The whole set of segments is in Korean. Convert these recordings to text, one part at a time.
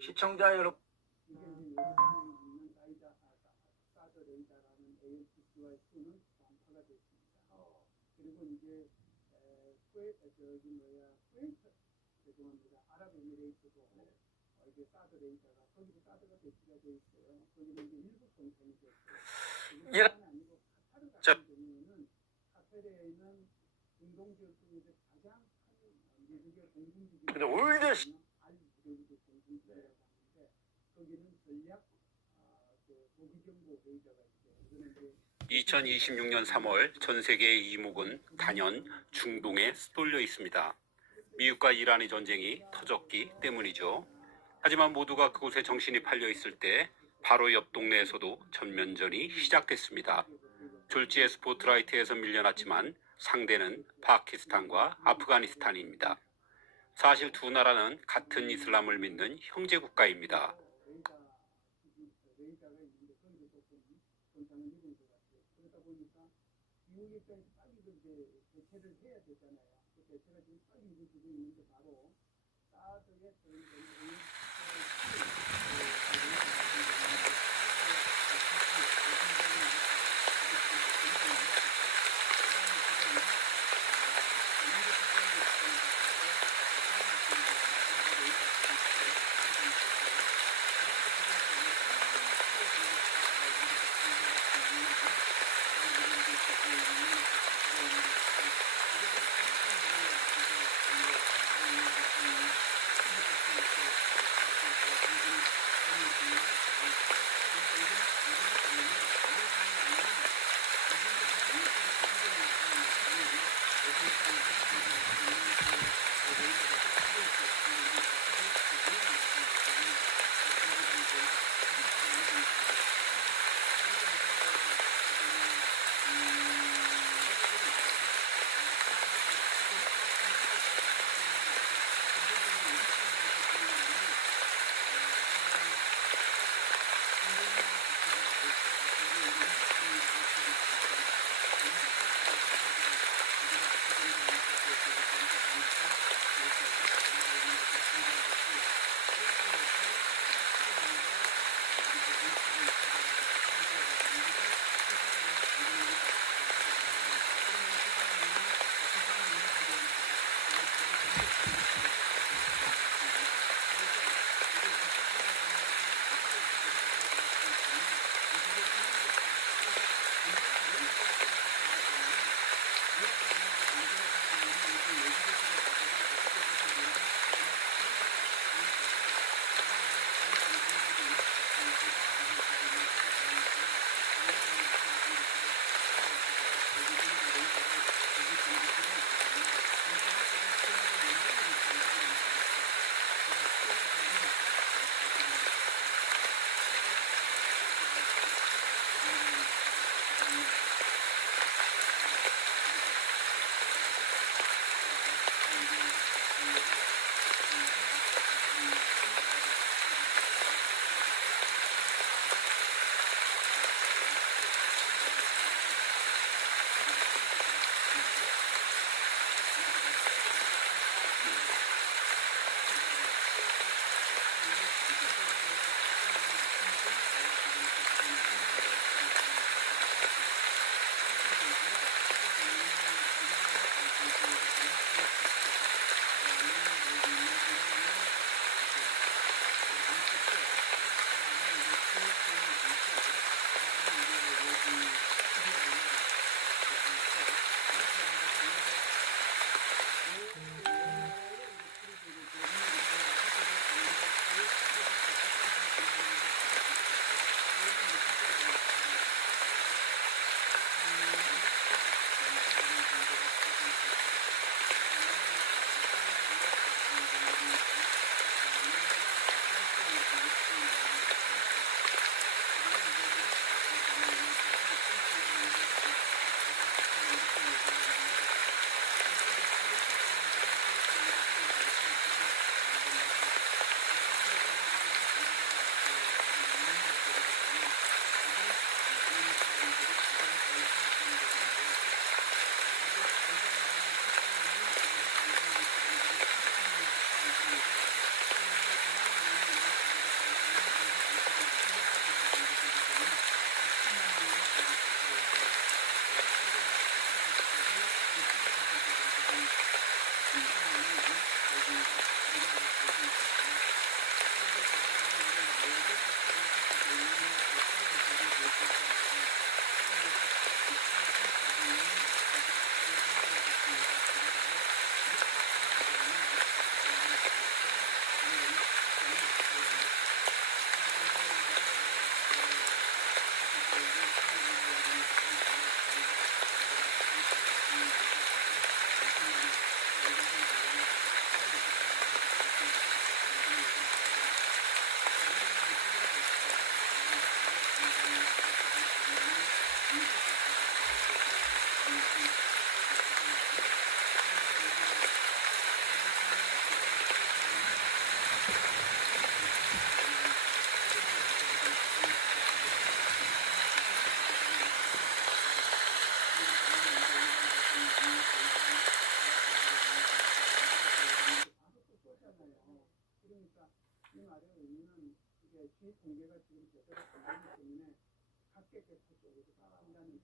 시청자 여러분, 그리고 이제 아랍에미레이트도 이제 사드 레이더가 거기도 사드가 배치가 돼 있어요. 거기는 이제 일부 공천이 됐어요. 이게 아니고 카타르 같은 경우에는 카타르에는 공동지역 중에서 가장 큰 미국의 공군기지. 근데 오히려 공군기지라고 하는데 거기는 전략 무기정보 레이더가 있어요. 이거는 이제 2026년 3월 전 세계의 이목은 단연 중동에 쏠려 있습니다. 미국과 이란의 전쟁이 터졌기 때문이죠. 하지만 모두가 그곳에 정신이 팔려 있을 때 바로 옆 동네에서도 전면전이 시작됐습니다. 졸지의 스포트라이트에서 밀려났지만 상대는 파키스탄과 아프가니스탄입니다. 사실 두 나라는 같은 이슬람을 믿는 형제 국가입니다. 레이더가 있는데 거기도 조금 손상을 입은 것 같아요. 그러다 보니까 미국 입장에서 빨리 이제 대체를 해야 되잖아요. 그 대체가 지금 빨리 이루어지고 있는데 바로 사드의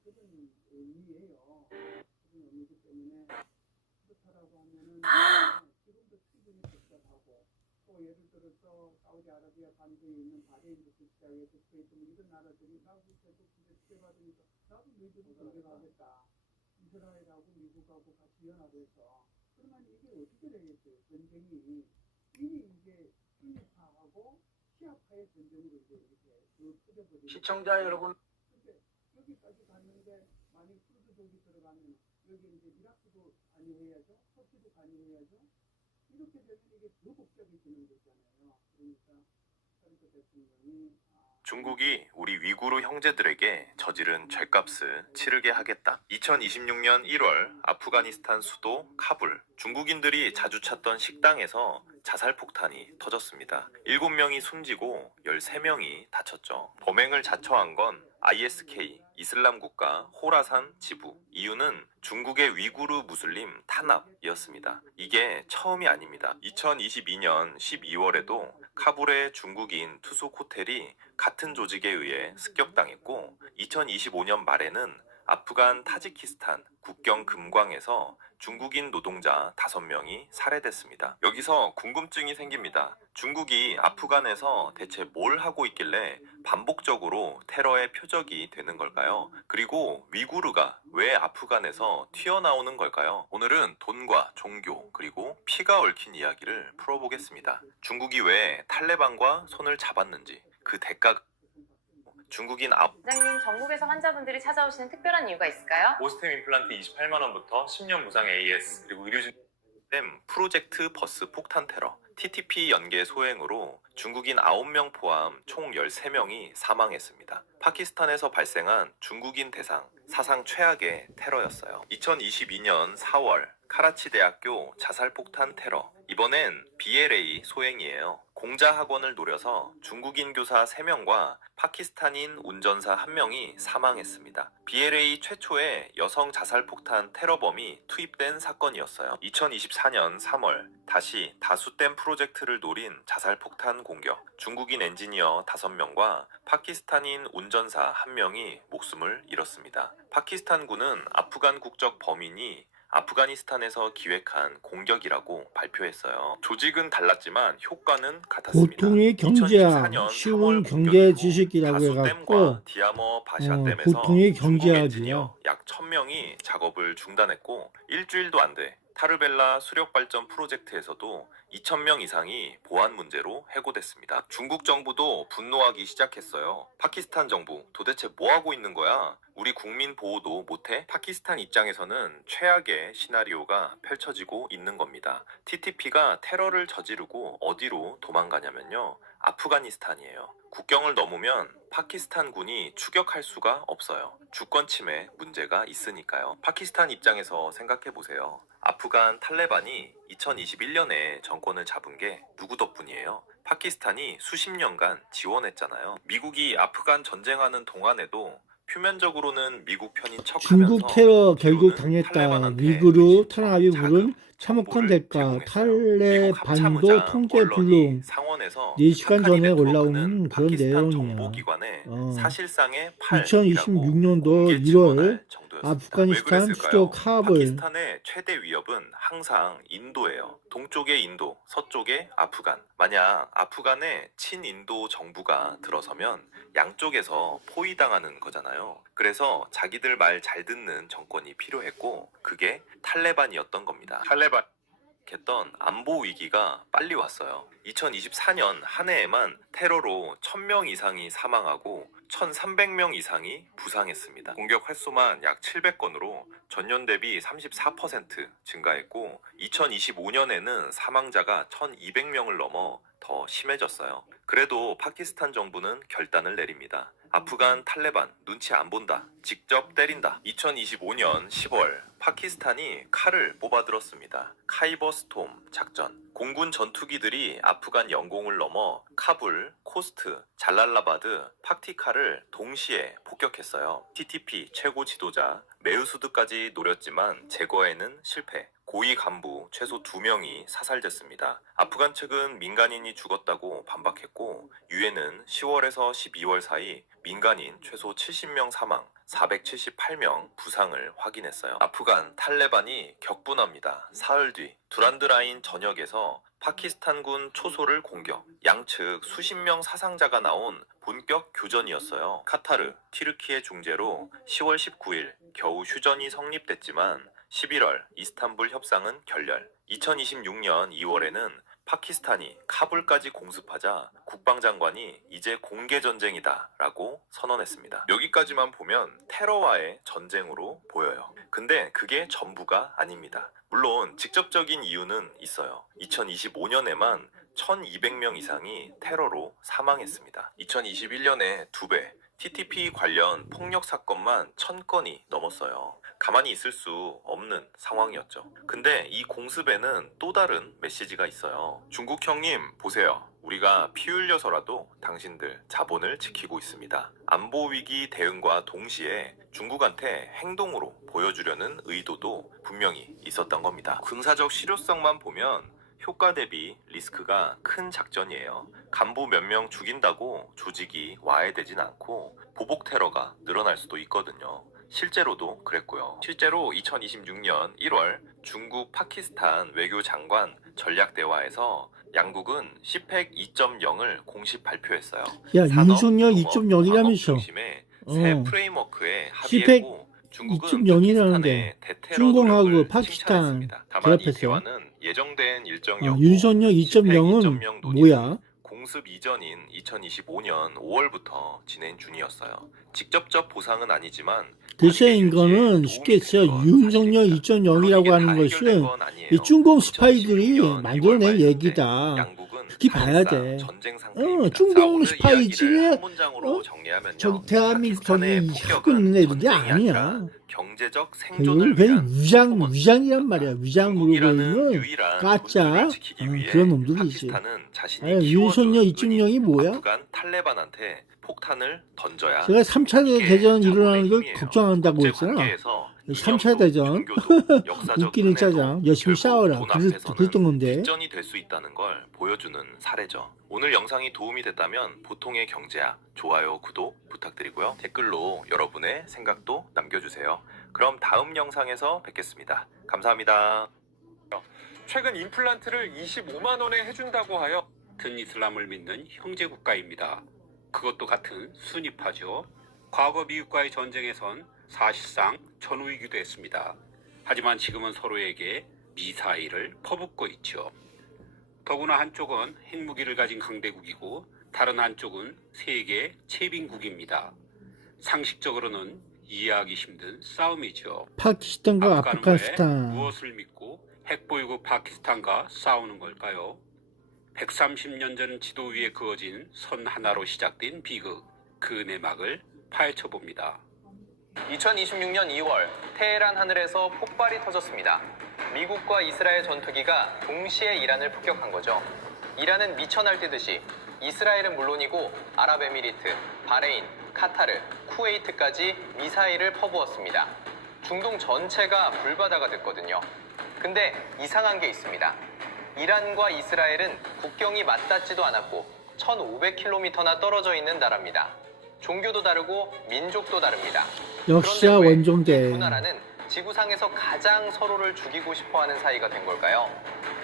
그런 의미예요. 그런 의미이기 때문에 그렇다라고 하면은 지금도 충분히 복잡하고 또 예를 들어서 사우디아라비아 반도에 있는 바레인부터 시작해서 쿠웨이트 이런 나라들이 나도 계속 지배받으니까 나도 미국을 공격하겠다. 이스라엘하고 미국하고 같이 연합해서 그러면 이게 어떻게 되겠어요? 전쟁이 이미 이제 순위파하고 시아파의 전쟁으로 이제 이렇게 터져버리는 시청자 여러분, 근데 여기까지 갔는데 만약 쿠르드족이 들어가면 여기 이제 이라크도 관여해야죠, 터키도 관여해야죠. 이렇게 되면 이게 더 복잡해지는 거잖아요. 그러니까 트럼프 대통령이 중국이 우리 위구르 형제들에게 저지른 죄값을 치르게 하겠다. 2026년 1월 아프가니스탄 수도 카불, 중국인들이 자주 찾던 식당에서 자살 폭탄이 터졌습니다. 7명이 숨지고 13명이 다쳤죠. 범행을 자처한 건 ISK, 이슬람 국가 호라산 지부. 이유는 중국의 위구르 무슬림 탄압이었습니다. 이게 처음이 아닙니다. 2022년 12월에도 카불의 중국인 투숙 호텔이 같은 조직에 의해 습격당했고 2025년 말에는 아프간 타지키스탄 국경 금광에서 중국인 노동자 5명이 살해됐습니다. 여기서 궁금증이 생깁니다. 중국이 아프간에서 대체 뭘 하고 있길래 반복적으로 테러의 표적이 되는 걸까요? 그리고 위구르가 왜 아프간에서 튀어나오는 걸까요? 오늘은 돈과 종교 그리고 피가 얽힌 이야기를 풀어보겠습니다. 중국이 왜 탈레반과 손을 잡았는지, 그 대가가 중국인 원장님, 전국에서 환자분들이 찾아오시는 특별한 이유가 있을까요? 오스템 임플란트 28만 원부터 10년 무상 AS 그리고 의료진 프로젝트 버스 폭탄 테러 TTP 연계 소행으로 중국인 9명 포함 총 13명이 사망했습니다. 파키스탄에서 발생한 중국인 대상 사상 최악의 테러였어요. 2022년 4월 카라치 대학교 자살 폭탄 테러. 이번엔 BLA 소행이에요. 공자 학원을 노려서 중국인 교사 3명과 파키스탄인 운전사 1명이 사망했습니다. BLA 최초의 여성 자살 폭탄 테러범이 투입된 사건이었어요. 2024년 3월 다시 다수댐 프로젝트를 노린 자살 폭탄 공격. 중국인 엔지니어 5명과 파키스탄인 운전사 1명이 목숨을 잃었습니다. 파키스탄군은 아프간 국적 범인이 아프가니스탄에서 기획한 공격이라고 발표했어요. 조직은 달랐지만 효과는 같았습니다. 보통의 경제학, 2024년 쉬운 3월 경제 지식이라고 다수댐과 해갖고 디아머 바샤댐에서 보통의 중국 경제학이요. 엔지니어 약 1000명이 작업을 중단했고 일주일도 안 돼 타르벨라 수력발전 프로젝트에서도 2,000명 이상이 보안 문제로 해고됐습니다. 중국 정부도 분노하기 시작했어요. 파키스탄 정부 도대체 뭐 하고 있는 거야? 우리 국민 보호도 못해? 파키스탄 입장에서는 최악의 시나리오가 펼쳐지고 있는 겁니다. TTP가 테러를 저지르고 어디로 도망가냐면요. 아프가니스탄이에요. 국경을 넘으면 파키스탄 군이 추격할 수가 없어요. 주권 침해 문제가 있으니까요. 파키스탄 입장에서 생각해 보세요. 아프간 탈레반이 2021년에 정권을 잡은 게 누구 덕분이에요? 파키스탄이 수십 년간 지원했잖아요. 미국이 아프간 전쟁하는 동안에도 표면적으로는 미국 편인 척하면서 중국 테러 결국 뒤로는 당했다. 탈레반한테 위구르 의심과 탄압이 부른 자금, 참혹한 정보를 대가. 제공했어요. 미국 탈레반도 합참의장 통제 언론이 불능. 상원에서 4시간 사카니 전에 네트워크는 올라온 그런 파키스탄 내용이야. 정보기관의 사실상의 2026년도 공개 1월 지원할 정도였습니다. 아프가니스탄 왜 수도 그랬을까요? 카불. 파키스탄의 최대 위협은 항상 인도예요. 동쪽의 인도, 서쪽의 아프간. 만약 아프간에 친인도 정부가 들어서면 양쪽에서 포위당하는 거잖아요. 그래서 자기들 말 잘 듣는 정권이 필요했고 그게 탈레반이었던 겁니다. 탈레반 했던 안보 위기가 빨리 왔어요. 2024년 한 해에만 테러로 1000명 이상이 사망하고 1300명 이상이 부상했습니다. 공격 횟수만 약 700건으로 전년 대비 34% 증가했고 2025년에는 사망자가 1200명을 넘어 더 심해졌어요. 그래도 파키스탄 정부는 결단을 내립니다. 아프간 탈레반 눈치 안 본다. 직접 때린다. 2025년 10월 파키스탄이 칼을 뽑아들었습니다. 카이버 스톰 작전. 공군 전투기들이 아프간 영공을 넘어 카불, 코스트, 잘랄라바드, 파티카를 동시에 폭격했어요. TTP 최고 지도자 메우수드까지 노렸지만 제거에는 실패. 고위 간부 최소 2명이 사살됐습니다. 아프간 측은 민간인이 죽었다고 반박했고 유엔은 10월에서 12월 사이 민간인 최소 70명 사망, 478명 부상을 확인했어요. 아프간 탈레반이 격분합니다. 사흘 뒤 두란드라인 전역에서 파키스탄군 초소를 공격, 양측 수십 명 사상자가 나온 본격 교전이었어요. 카타르, 튀르키예 중재로 10월 19일 겨우 휴전이 성립됐지만 11월 이스탄불 협상은 결렬. 2026년 2월에는 파키스탄이 카불까지 공습하자 국방장관이 이제 공개전쟁이다 라고 선언했습니다. 여기까지만 보면 테러와의 전쟁으로 보여요. 근데 그게 전부가 아닙니다. 물론 직접적인 이유는 있어요. 2025년에만 1200명 이상이 테러로 사망했습니다. 2021년에 2배, TTP 관련 폭력 사건만 1000건이 넘었어요. 가만히 있을 수 없는 상황이었죠. 근데 이 공습에는 또 다른 메시지가 있어요. 중국 형님 보세요. 우리가 피 흘려서라도 당신들 자본을 지키고 있습니다. 안보 위기 대응과 동시에 중국한테 행동으로 보여주려는 의도도 분명히 있었던 겁니다. 군사적 실효성만 보면 효과 대비 리스크가 큰 작전이에요. 간부 몇 명 죽인다고 조직이 와해되진 않고 보복 테러가 늘어날 수도 있거든요. 실제로도 그랬고요. 실제로 2026년 1월 중국 파키스탄 외교장관 전략대화에서 양국은 CPEC 2.0을 공식 발표했어요. 야, 산업, 윤석열 농업, 2.0이라면서. 광업 중심의 새 어. 프레임워크에 CPEC 합의했고 중국은 2.0이라는데 파키스탄의 대테러 중공하고 노력을 파키스탄 칭찬했습니다. 다만 이 결합했어요. 대화는 예정된 일정이었고 윤석열 CPEC 2.0은 2.0 논의는 뭐야? 공습 이전인 2025년 5월부터 진행 중이었어요. 직접적 보상은 아니지만 대체인 거는 쉽게 해서 윤석열 2.0이라고 하는 것은 이 중공 스파이들이 만들어낸 얘기다. 그렇게 봐야 돼. 중공 스파이들의 저기 대한민국 저기 하고 있는 애들이 아니야. 경제적 이건 생존을 그냥 위한 위장이란 말이야. 위장으로 보이는 가짜 그런 놈들이지. 윤석열 2.0이 뭐야? 아프간 탈레반한테 폭탄을 던져야 제가 3차 대전 일어나는 걸 걱정한다고 했잖아. 3차 대전 웃기는 짜장 열심히 싸워라 그랬던 건데 뒷전이 될 수 있다는 걸 보여주는 사례죠. 오늘 영상이 도움이 됐다면 보통의 경제학 좋아요 구독 부탁드리고요. 댓글로 여러분의 생각도 남겨주세요. 그럼 다음 영상에서 뵙겠습니다. 감사합니다. 최근 임플란트를 25만 원에 해준다고 하여 같은 이슬람을 믿는 형제 국가입니다. 그것도 같은 순위파죠. 과거 미국과의 전쟁에선 사실상 전우이기도 했습니다. 하지만 지금은 서로에게 미사일을 퍼붓고 있죠. 더구나 한쪽은 핵무기를 가진 강대국이고 다른 한쪽은 세계 채빈국입니다. 상식적으로는 이해하기 힘든 싸움이죠. 파키스탄과 아프간은 왜 아프가니스탄 무엇을 믿고 핵보유국 파키스탄과 싸우는 걸까요? 130년 전 지도 위에 그어진 선 하나로 시작된 비극, 그 내막을 파헤쳐 봅니다. 2026년 2월 테헤란 하늘에서 폭발이 터졌습니다. 미국과 이스라엘 전투기가 동시에 이란을 폭격한 거죠. 이란은 미쳐 날뛰듯이 이스라엘은 물론이고 아랍에미리트, 바레인, 카타르, 쿠웨이트까지 미사일을 퍼부었습니다. 중동 전체가 불바다가 됐거든요. 근데 이상한 게 있습니다. 이란과 이스라엘은 국경이 맞닿지도 않았고 1,500km나 떨어져 있는 나라입니다. 종교도 다르고 민족도 다릅니다. 역시야 그런데 왜 원종대. 두 나라는 지구상에서 가장 서로를 죽이고 싶어하는 사이가 된 걸까요?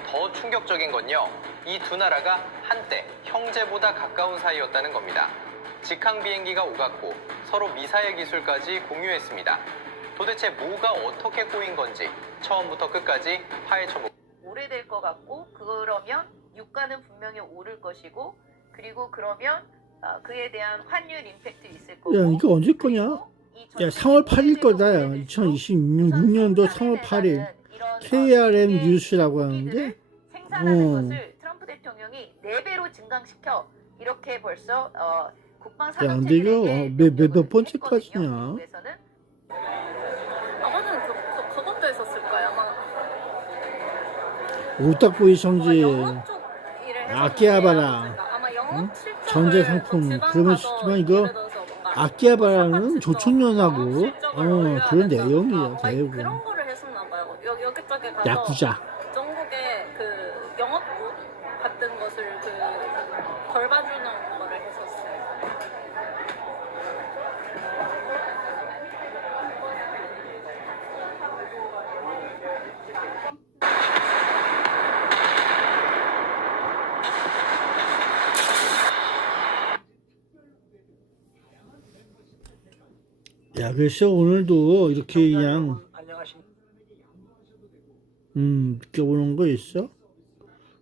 더 충격적인 건요. 이 두 나라가 한때 형제보다 가까운 사이였다는 겁니다. 직항 비행기가 오갔고 서로 미사일 기술까지 공유했습니다. 도대체 뭐가 어떻게 꼬인 건지 처음부터 끝까지 파헤쳐보겠습니다. 오래될 것 같고 그러면 유가는 분명히 오를 것이고 그리고 그러면 그에 대한 환율 임팩트 있을 거고. 야 이거 언제 거냐? 야 3월 8일 거다. 2026년도 3월 8일 KRM 뉴스라고 하는데 생산하는 것을 트럼프 대통령이 4배로 증강시켜 이렇게 벌써 국방 야, 근데 이거 몇 번째까지냐? 아마는 그것도 했었을까요? 아마 오타쿠의 성지 영어 쪽 일을 아끼아바라 아마 영어 응? 실적을 전제 상품 그러면 싶지만 이거 아끼아바라는 조총련하고 그런 내용이야 대부분. 그런 거를 했었나 봐요. 여기 여기저기 가서 야구자. 전국에 그 영업부 같은 것을 그 덜 봐주는 거를 했었어요. 야, 그래서 오늘도 이렇게 그냥 느껴보는 거 있어?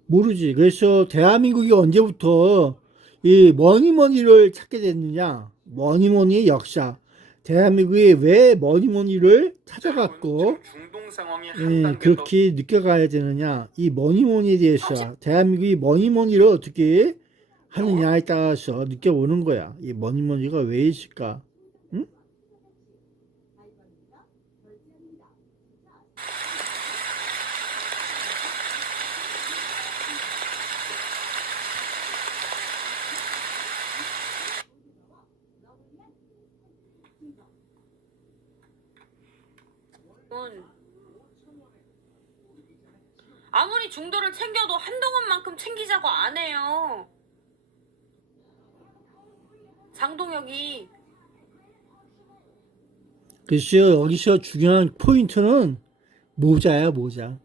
모르지. 그래서 대한민국이 언제부터 이 머니머니를 찾게 됐느냐? 머니머니의 역사. 대한민국이 왜 머니머니를 찾아갔고 중동 상황이 그렇게 느껴가야 되느냐? 이 머니머니에 대해서 대한민국이 머니머니를 어떻게 하느냐에 따라서 느껴보는 거야. 이 머니머니가 왜 있을까? 응? 아무리 중도를 챙겨도 한동훈만큼 챙기자고 안 해요. 장동혁이. 글쎄요, 여기서 중요한 포인트는 모자야, 모자.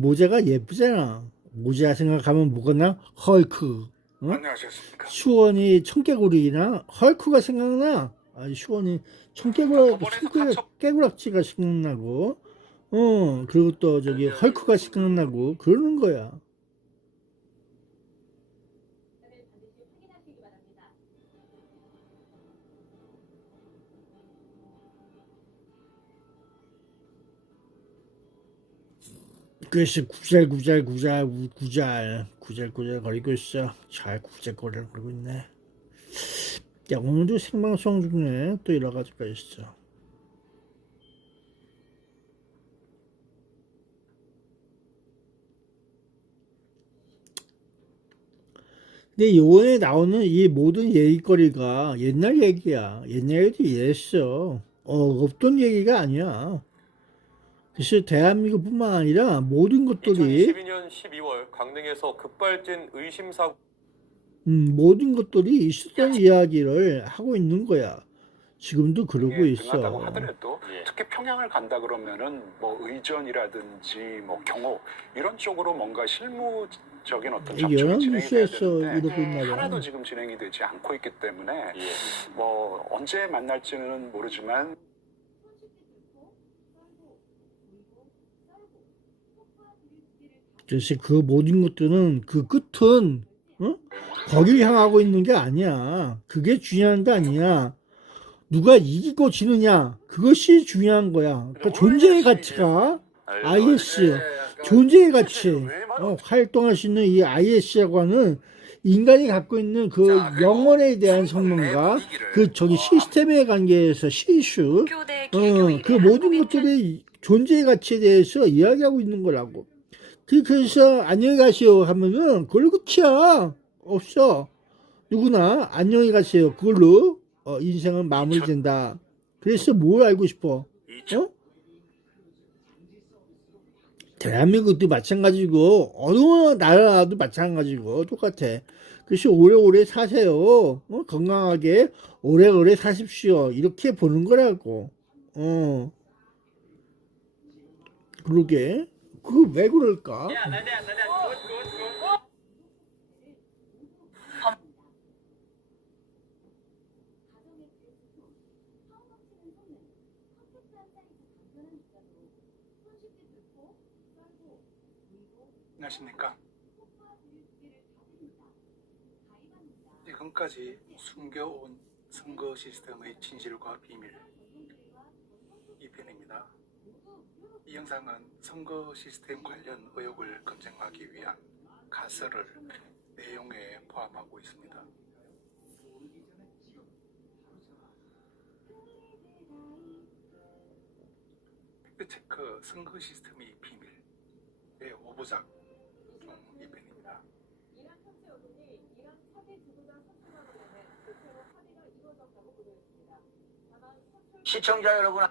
모자가 예쁘잖아. 모자 생각하면 뭐가 헐크. 안녕하셨습니까? 수원이 청개구리나 헐크가 생각나. 수원이 청개구락지가 생각나고, 그리고 또 저기 헐크가 생각나고 그러는 거야. 그래서 구잘구잘 거리고 있어. 잘 구잘거리고 있네. 야, 오늘도 생방송 중에 또 여러 가지가 있어. 근데 요번에 나오는 이 모든 얘기거리가 옛날 얘기야. 옛날에도 이랬어. 없던 얘기가 아니야. 그래서 대한민국뿐만 아니라 모든 것들이 2012년 12월 강릉에서 급발진 의심사고 모든 것들이 있었던 이야기를 하고 있는 거야. 지금도 그러고 있어. 하다고 하더라도 특히 평양을 간다 그러면은 뭐 의전이라든지 뭐 경호 이런 쪽으로 뭔가 실무적인 어떤 접촉이 진행이 돼야 되는데 이러고 있나 봐. 하나도 지금 진행이 되지 않고 있기 때문에 뭐 언제 만날지는 모르지만 그래서 그 모든 것들은 그 끝은 거길 향하고 있는 게 아니야. 그게 중요한 게 아니야. 누가 이기고 지느냐 그것이 중요한 거야. 그러니까 존재의 가치가 IS 존재의 가치 활동할 수 있는 이 IS라고 하는 인간이 갖고 있는 그 영혼에 대한 성능과 그 저기 시스템의 관계에서 시슈 그 모든 것들의 존재의 가치에 대해서 이야기하고 있는 거라고. 그래서 안녕히 가세요 하면은 그걸로 끝이야. 없어. 누구나 안녕히 가세요. 그걸로 인생은 마무리된다. 그래서 뭘 알고 싶어? 대한민국도 마찬가지고 어느 나라도 마찬가지고 똑같아. 그래서 오래오래 사세요. 건강하게 오래오래 사십시오. 이렇게 보는 거라고. 그러게. 그거 왜 그럴까? 안녕하십니까? 지금까지 숨겨온 선거 시스템의 진실과 비밀 2편입니다. 이 영상은 선거 시스템 관련 의혹을 검증하기 위한 가설을 내용에 포함하고 있습니다. 팩트체크 선거 시스템의 비밀의 5부작 중 2편입니다. 시청자 여러분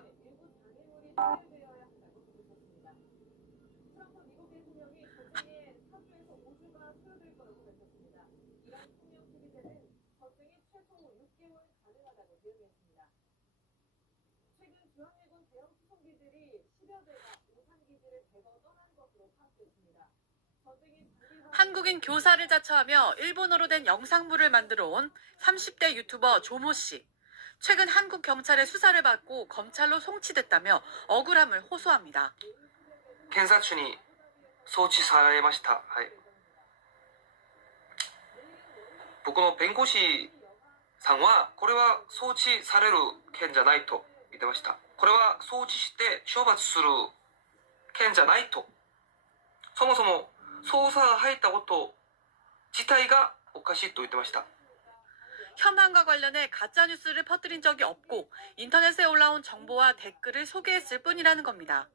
한국인 교사를 자처하며 일본어로 된 영상물을 만들어 온 30대 유튜버 조모 씨. 최근 한국 경찰의 수사를 받고 검찰로 송치됐다며 억울함을 호소합니다. 検察に送致されました。はい。僕の弁護士さんはこれは送致される件じゃないと言ってました。これは送致して処罰する件じゃないと。そもそも捜査が入ったこと自体がおかしいと言ってました。 혐한과 관련해 가짜뉴스를 퍼뜨린 적이 없고 인터넷에 올라온 정보와 댓글을 소개했을 뿐이라는 겁니다.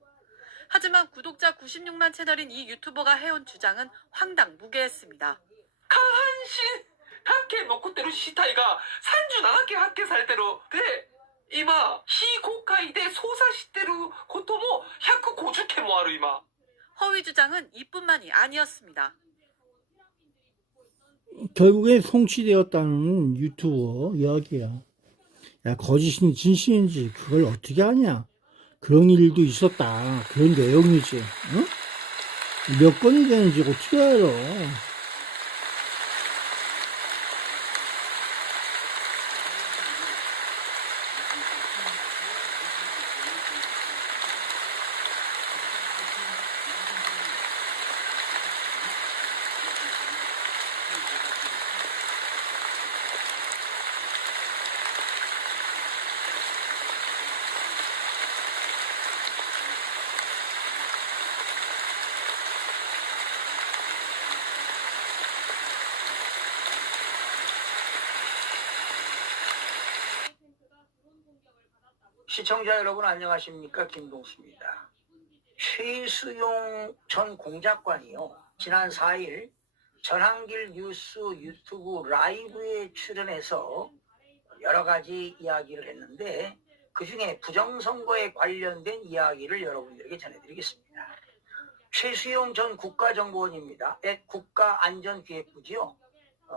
하지만 구독자 96만 채널인 이 유튜버가 해온 주장은 황당무계했습니다. 下半身発見残ってる死体が37件発見されてる。で、今、非公開で捜査してることも150件もある今。 허위 주장은 이뿐만이 아니었습니다. 결국에 송치되었다는 유튜버 이야기야. 야, 거짓인지 진실인지 그걸 어떻게 아냐? 그런 일도 있었다. 그런 내용이지. 응? 몇 건이 되는지 어떻게 알아? 시청자 여러분 안녕하십니까, 김동수입니다. 최수용 전 공작관이요, 지난 4일 전한길 뉴스 유튜브 라이브에 출연해서 여러 가지 이야기를 했는데 그중에 부정선거에 관련된 이야기를 여러분들에게 전해드리겠습니다. 최수용 전 국가정보원입니다. 국가안전기획부지요.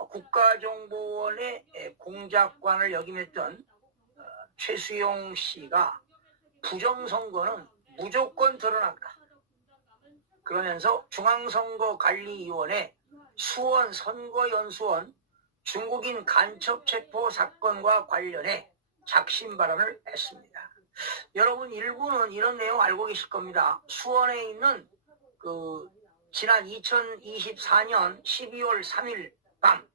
국가정보원의 공작관을 역임했던 최수용 씨가 부정선거는 무조건 드러난다. 그러면서 중앙선거관리위원회 수원 선거연수원 중국인 간첩체포 사건과 관련해 작심 발언을 했습니다. 여러분 일부는 이런 내용 알고 계실 겁니다. 수원에 있는 지난 2024년 12월 3일 밤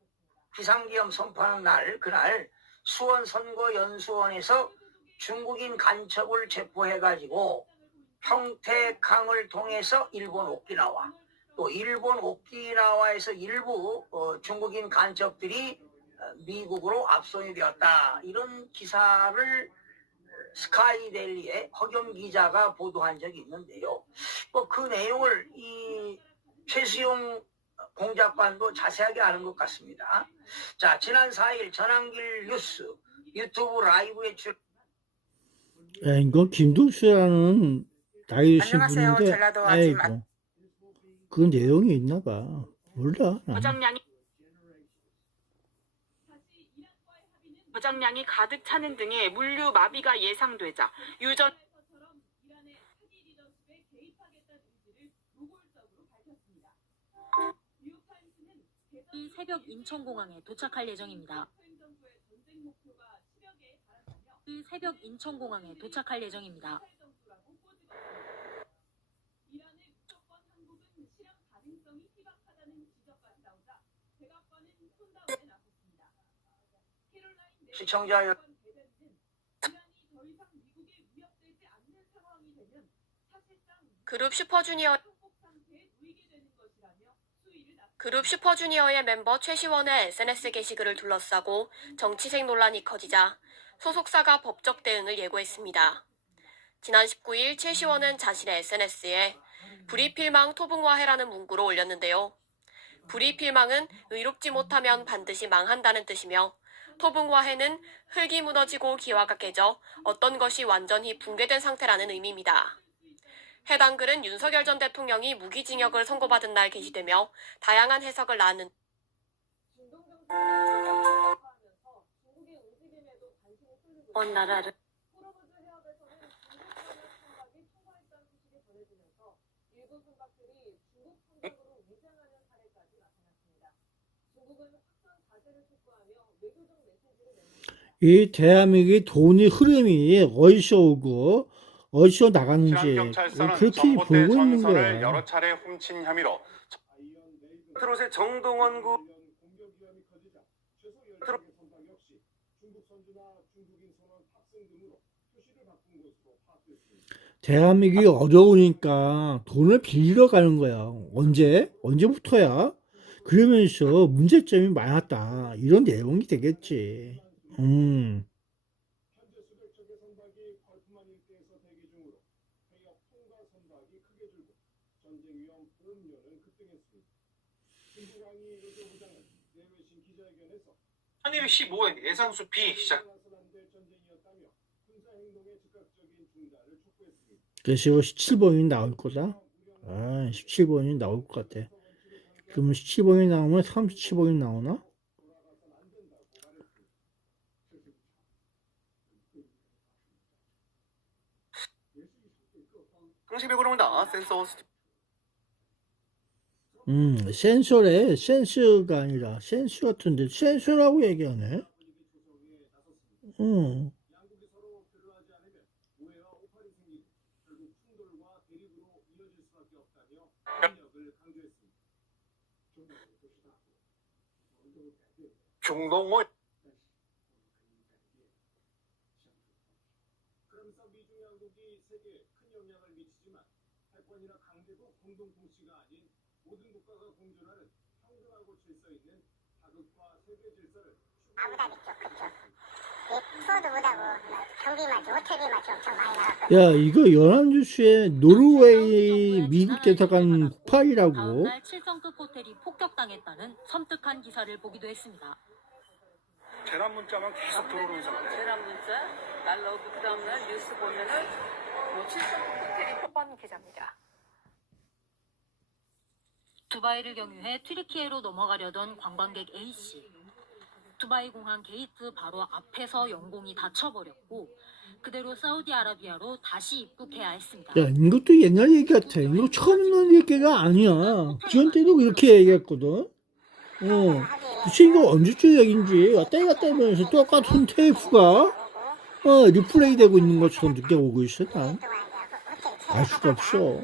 비상계엄 선포하는 날, 그날 수원 선거연수원에서 중국인 간첩을 체포해가지고 평택항을 통해서 일본 오키나와, 또 일본 오키나와에서 일부 중국인 간첩들이 미국으로 압송이 되었다. 이런 기사를 스카이데일리의 허겸 기자가 보도한 적이 있는데요. 그 내용을 이 최수용 공작관도 자세하게 아는 것 같습니다. 자, 지난 4일 전한길 뉴스 유튜브 라이브에 이거 김동수라는 나이 드신 분인데, 아이고, 그 내용이 있나 봐. 몰라. 저장량이 가득 차는 등의 물류 마비가 예상되자 유전 새벽 인천공항에 도착할 예정입니다. 새벽 인천공항에 도착할 예정입니다. 시청자 여러분, 그룹 슈퍼주니어의 멤버 최시원의 SNS 게시글을 둘러싸고 정치색 논란이 커지자 소속사가 법적 대응을 예고했습니다. 지난 19일 최시원은 자신의 SNS에 불이필망 토붕화해라는 문구를 올렸는데요. 불이필망은 의롭지 못하면 반드시 망한다는 뜻이며, 토붕화해는 흙이 무너지고 기와가 깨져 어떤 것이 완전히 붕괴된 상태라는 의미입니다. 해당 글은 윤석열 전 대통령이 무기징역을 선고받은 날 게시되며 다양한 해석을 낳는 나라를 이 대한민국의 돈의 흐름이 어디서 오고 어디서 나가는지 경찰서는 그렇게 전봇대 보고 있는 전선을 거야. 여러 차례 훔친 혐의로 트롯의 정동원 대한민국이 어려우니까 돈을 빌리러 가는 거야. 언제부터야? 그러면서 문제점이 많았다. 이런 내용이 되겠지. 한입시 모의 예상수비 시작. 그래서 17번이 나올 거다. 17번이 나올 것 같아. 그러면 17번이 나오면 37번이 나오나? 센서래. 센스가 아니라 센스 같은데 센서라고 얘기하네. 중동호 야, 이거 연합뉴스에 노르웨이 미국 대사관 폭발이라고. 다음날 7성급 호텔이 폭격당했다는 섬뜩한 기사를 보기도 했습니다. 재난 문자만 계속 들어오는 상태. 재난 문자 날라오고 그 다음날 뉴스 보면은 뭐 7성급 호텔이 폭발 기자입니다. 두바이를 경유해 튀르키예로 넘어가려던 관광객 A씨. 두바이 공항 게이트 바로 앞에서 영공이 닫혀버렸고 그대로 사우디아라비아로 다시 입국해야 했습니다. 야, 이것도 옛날 얘기 같아. 이거 처음 있는 얘기가 아니야. 지원 때도 이렇게 얘기했거든. 도대체 이거 언제쯤 얘기인지 왔다 갔다 하면서 똑같은 테이프가 리플레이 되고 있는 것처럼 느껴보고 있어. 난 알 수가 없어.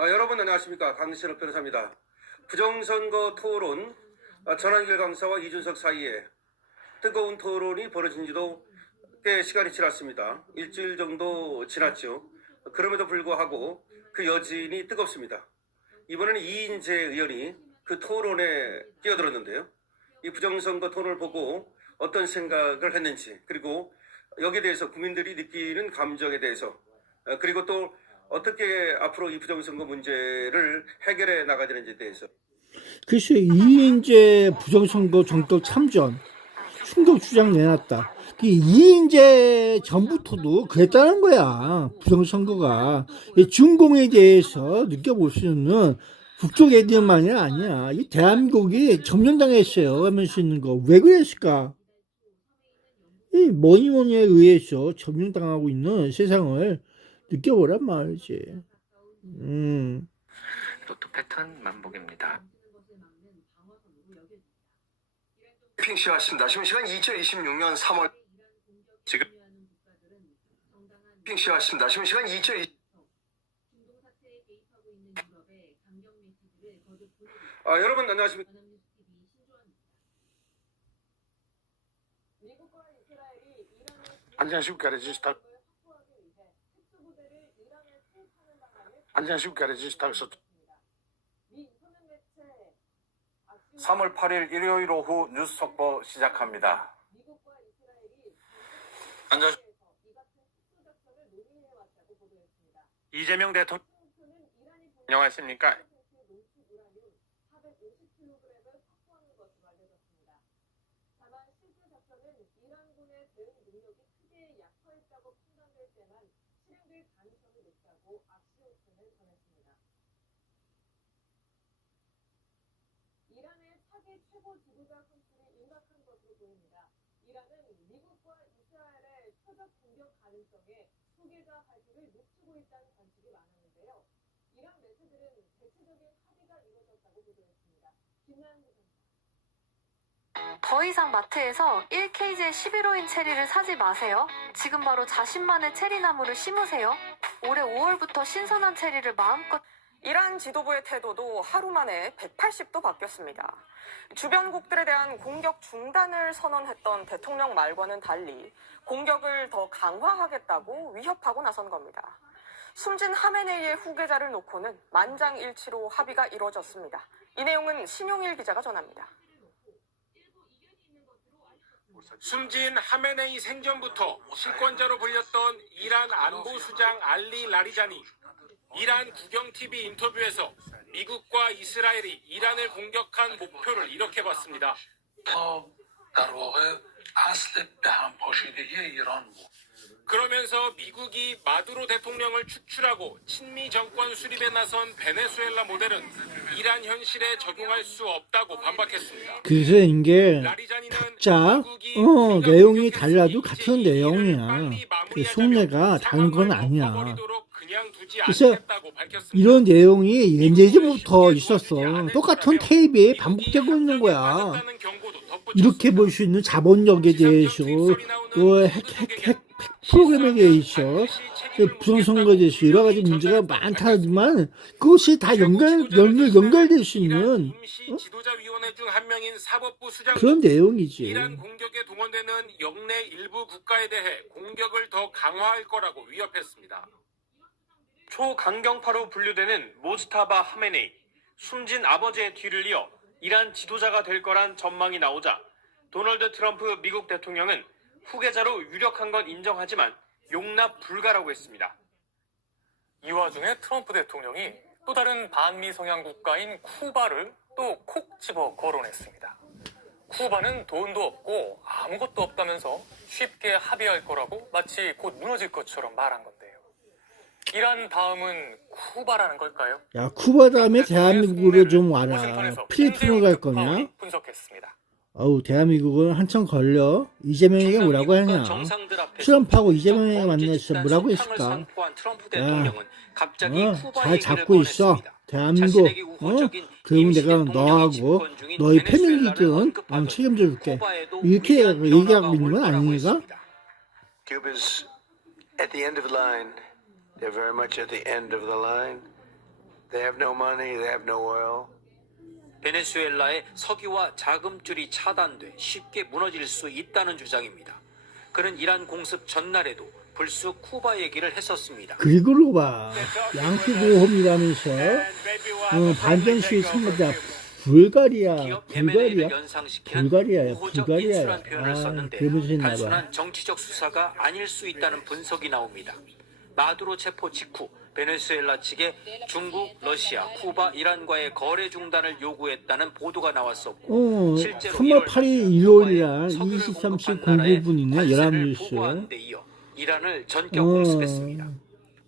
여러분 안녕하십니까. 강신업 변호사입니다. 부정선거 토론 전한길 강사와 이준석 사이에 뜨거운 토론이 벌어진 지도 꽤 시간이 지났습니다. 일주일 정도 지났죠. 그럼에도 불구하고 그 여진이 뜨겁습니다. 이번에는 이인재 의원이 그 토론에 끼어들었는데요. 이 부정선거 토론을 보고 어떤 생각을 했는지, 그리고 여기에 대해서 국민들이 느끼는 감정에 대해서, 그리고 또 어떻게 앞으로 이 부정선거 문제를 해결해 나가야 되는지에 대해서. 글쎄, 이인재 부정선거 전격 참전 충격 주장 내놨다. 이인재 전부터도 그랬다는 거야. 부정선거가 준공에 대해서 느껴볼 수 있는 북쪽 애들만이 아니야. 이 대한민국이 점령당했어요 하면서 있는 거 왜 그랬을까? 이 뭐니뭐니에 의해서 점령당하고 있는 세상을 느껴보란 말이지. 로또 패턴 만복입니다. 핑 시작했습니다. 지금 시간 2026년 3월 지금 핑 시작했습니다. 지금 시간 2020 여러분 안녕하십니까. 안녕하십니까. 안녕하십니까. 3월 8일 일요일 오후 뉴스 속보 시작합니다. 이재명 대통령 안녕하십니까. 최고 지도자 손길이 임박한 것으로 보입니다. 이란은 미국과 이스라엘의 터적 공격 가능성에 후계자 발표를 늦추고 있다는 관측이 많았는데요. 이런 매체들은 대체적인 합의가 이루어졌다고 보도했습니다. 김나연 기자입니다. 더 이상 마트에서 1kg의 11호인 체리를 사지 마세요. 지금 바로 자신만의 체리나무를 심으세요. 올해 5월부터 신선한 체리를 마음껏. 이란 지도부의 태도도 하루 만에 180도 바뀌었습니다. 주변국들에 대한 공격 중단을 선언했던 대통령 말과는 달리 공격을 더 강화하겠다고 위협하고 나선 겁니다. 숨진 하메네이의 후계자를 놓고는 만장일치로 합의가 이루어졌습니다. 이 내용은 신용일 기자가 전합니다. 숨진 하메네이 생전부터 실권자로 불렸던 이란 안보수장 알리 라리자니, 이란 국영-TV 인터뷰에서 미국과 이스라엘이 이란을 공격한 목표를 이렇게 봤습니다. 그러면서 미국이 마두로 대통령을 축출하고 친미 정권 수립에 나선 베네수엘라 모델은 이란 현실에 적용할 수 없다고 반박했습니다. 그래서 이게 각자 내용이 달라도 같은 내용이야. 그 속내가 다른 건 아니야. 그래서 이런 내용이 예전부터 있었어. 똑같은 테이프에 반복되고 있는 거야. 이렇게 볼 수 있는 자본력에 대해서, 또 핵 프로그램에 대해서, 부정선거에 대해서 여러 가지 문제가 많다지만 그것이 다 연결될 수 있는 지도자위원회 중 한 명인 사법부 수장 그런 내용이지. 이란 공격에 동원되는 영내 일부 국가에 대해 공격을 더 강화할 거라고 위협했습니다. 초강경파로 분류되는 모스타바 하메네이, 숨진 아버지의 뒤를 이어 이란 지도자가 될 거란 전망이 나오자 도널드 트럼프 미국 대통령은 후계자로 유력한 건 인정하지만 용납 불가라고 했습니다. 이 와중에 트럼프 대통령이 또 다른 반미 성향 국가인 쿠바를 또 콕 집어 거론했습니다. 쿠바는 돈도 없고 아무것도 없다면서 쉽게 합의할 거라고 마치 곧 무너질 것처럼 말한 건데요. 이란 다음은 쿠바라는 걸까요? 야, 쿠바 다음에 대한민국으로 좀 와라. 필리핀으로 갈 거냐? 분석했습니다. 어우, 대한민국은 한참 걸려. 이재명에게 뭐라고 하냐? 트럼프하고 이재명에게 만나서 뭐라고 했을까? 야, 잘 잡고 있어. 대한민국. 그리고 내가 너하고 너희 패밀리든 책임져 줄게. 이렇게 얘기하고 있는 건 아닌가? Cuba's at the end of the line. They're very much at the end of the line. They have no money, they have no oil. 베네수엘라의 석유와 자금줄이 차단돼 쉽게 무너질 수 있다는 주장입니다. 그는 이란 공습 전날에도 불쑥 쿠바 얘기를 했었습니다. 그리고 봐. 양피고홈이라면서 반전수의 참가자 불가리아야. 표현을 썼는데 단순한 정치적 수사가 아닐 수 있다는 분석이 나옵니다. 마두로 체포 직후 베네수엘라 측에 중국, 러시아, 쿠바, 이란과의 거래 중단을 요구했다는 보도가 나왔었고 실제로 3월 8일 일요일날 23시 09분이네 11시 이어 이란을 전격 공습했습니다.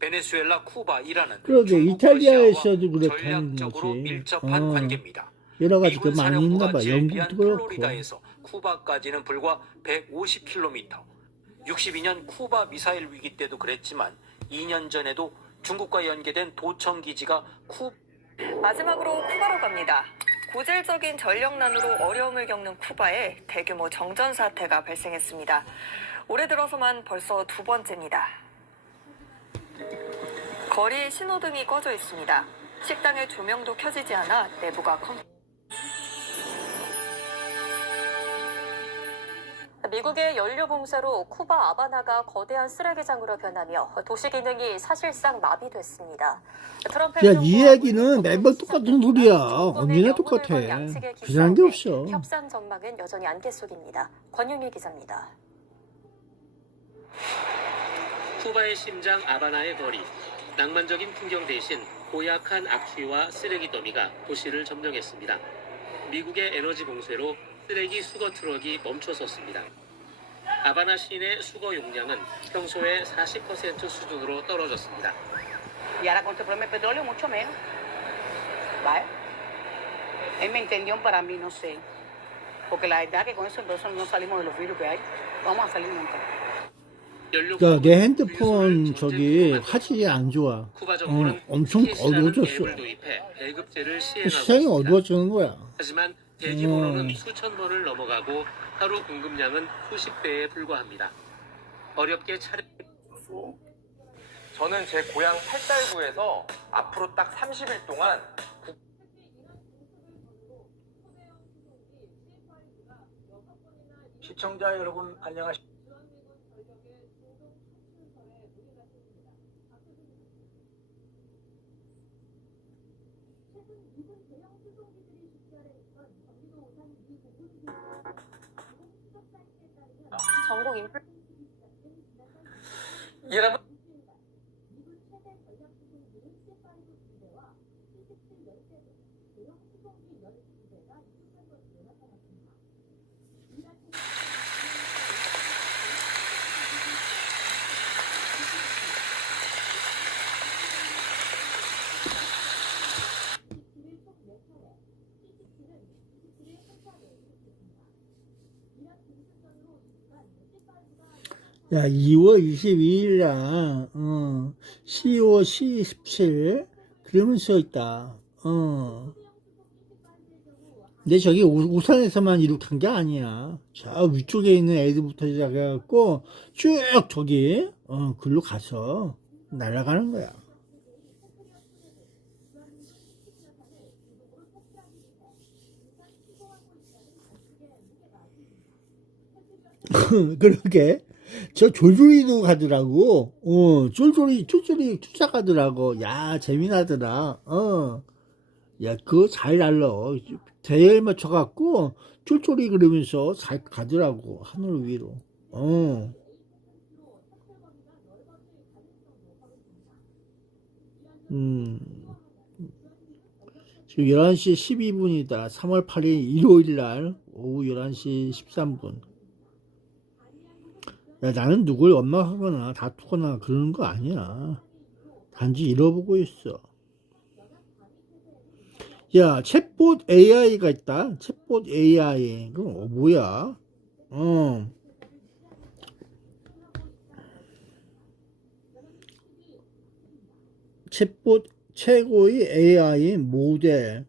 베네수엘라, 쿠바, 이란은 그러게 이탈리아에서도 그렇다는 전략적으로 밀접한 관계입니다. 여러 가지가 많이 있나 봐. 영국도 그렇고. 플로리다에서 쿠바까지는 불과 150km. 62년 쿠바 미사일 위기 때도 그랬지만 2년 전에도 중국과 연계된 도청 기지가 마지막으로 쿠바로 갑니다. 고질적인 전력난으로 어려움을 겪는 쿠바에 대규모 정전 사태가 발생했습니다. 올해 들어서만 벌써 두 번째입니다. 거리에 신호등이 꺼져 있습니다. 식당의 조명도 켜지지 않아 내부가 미국의 연료 봉쇄로 쿠바 아바나가 거대한 쓰레기장으로 변하며 도시 기능이 사실상 마비됐습니다. 야, 이 얘기는 매번 똑같은 소리야. 언제나 똑같아. 비슷한 게 없어. 협상 전망은 여전히 안개 속입니다. 권윤희 기자입니다. 쿠바의 심장 아바나의 거리. 낭만적인 풍경 대신 고약한 악취와 쓰레기 더미가 도시를 점령했습니다. 미국의 에너지 봉쇄로 쓰레기 수거 트럭이 멈춰섰습니다. 아바나 시내 수거 용량은 평소의 40% 수준으로 떨어졌습니다. Y ahora con este problema de petróleo mucho menos. ¿Vale? Es mi intención para mí, no sé. Porque la verdad que con eso entonces no salimos de los virus que hay. Vamos a salir nunca. 그러니까 내 핸드폰 저기 화질이 안 좋아. 쿠바 정부는 엄청 티켓이라는 어두워졌어. 앱을 도입해 배급제를 시행하고 시장이 있습니다. 어두워지는 거야. 하지만 대기 번호는 수천 번을 넘어가고 하루 공급량은 수십 배에 불과합니다. 어렵게 차량 저는 제 고향 팔달구에서 앞으로 딱 30일 동안 시청자 여러분 안녕하십니까. 전국 인플 여러분 야, 2월 22일 날, CO 17, 그러면 써있다. 근데 저기 우산에서만 이렇게 한 게 아니야. 저 위쪽에 있는 애들부터 시작해갖고, 쭉 저기, 글로 가서 날아가는 거야. 그러게. 저 졸졸이도 가더라고. 쫄쫄이 쫓아가더라고. 야, 재미나더라. 야, 그거 잘 날러. 대열 맞춰갖고, 쫄쫄이 그러면서 잘 가더라고. 하늘 위로. 지금 11시 12분이다. 3월 8일 일요일 날, 오후 11시 13분. 야, 나는 누굴 원망하거나 다투거나 그러는 거 아니야. 단지 잃어보고 있어. 야, 챗봇 AI가 있다. 챗봇 AI. 그럼 뭐야? 챗봇 최고의 AI 모델.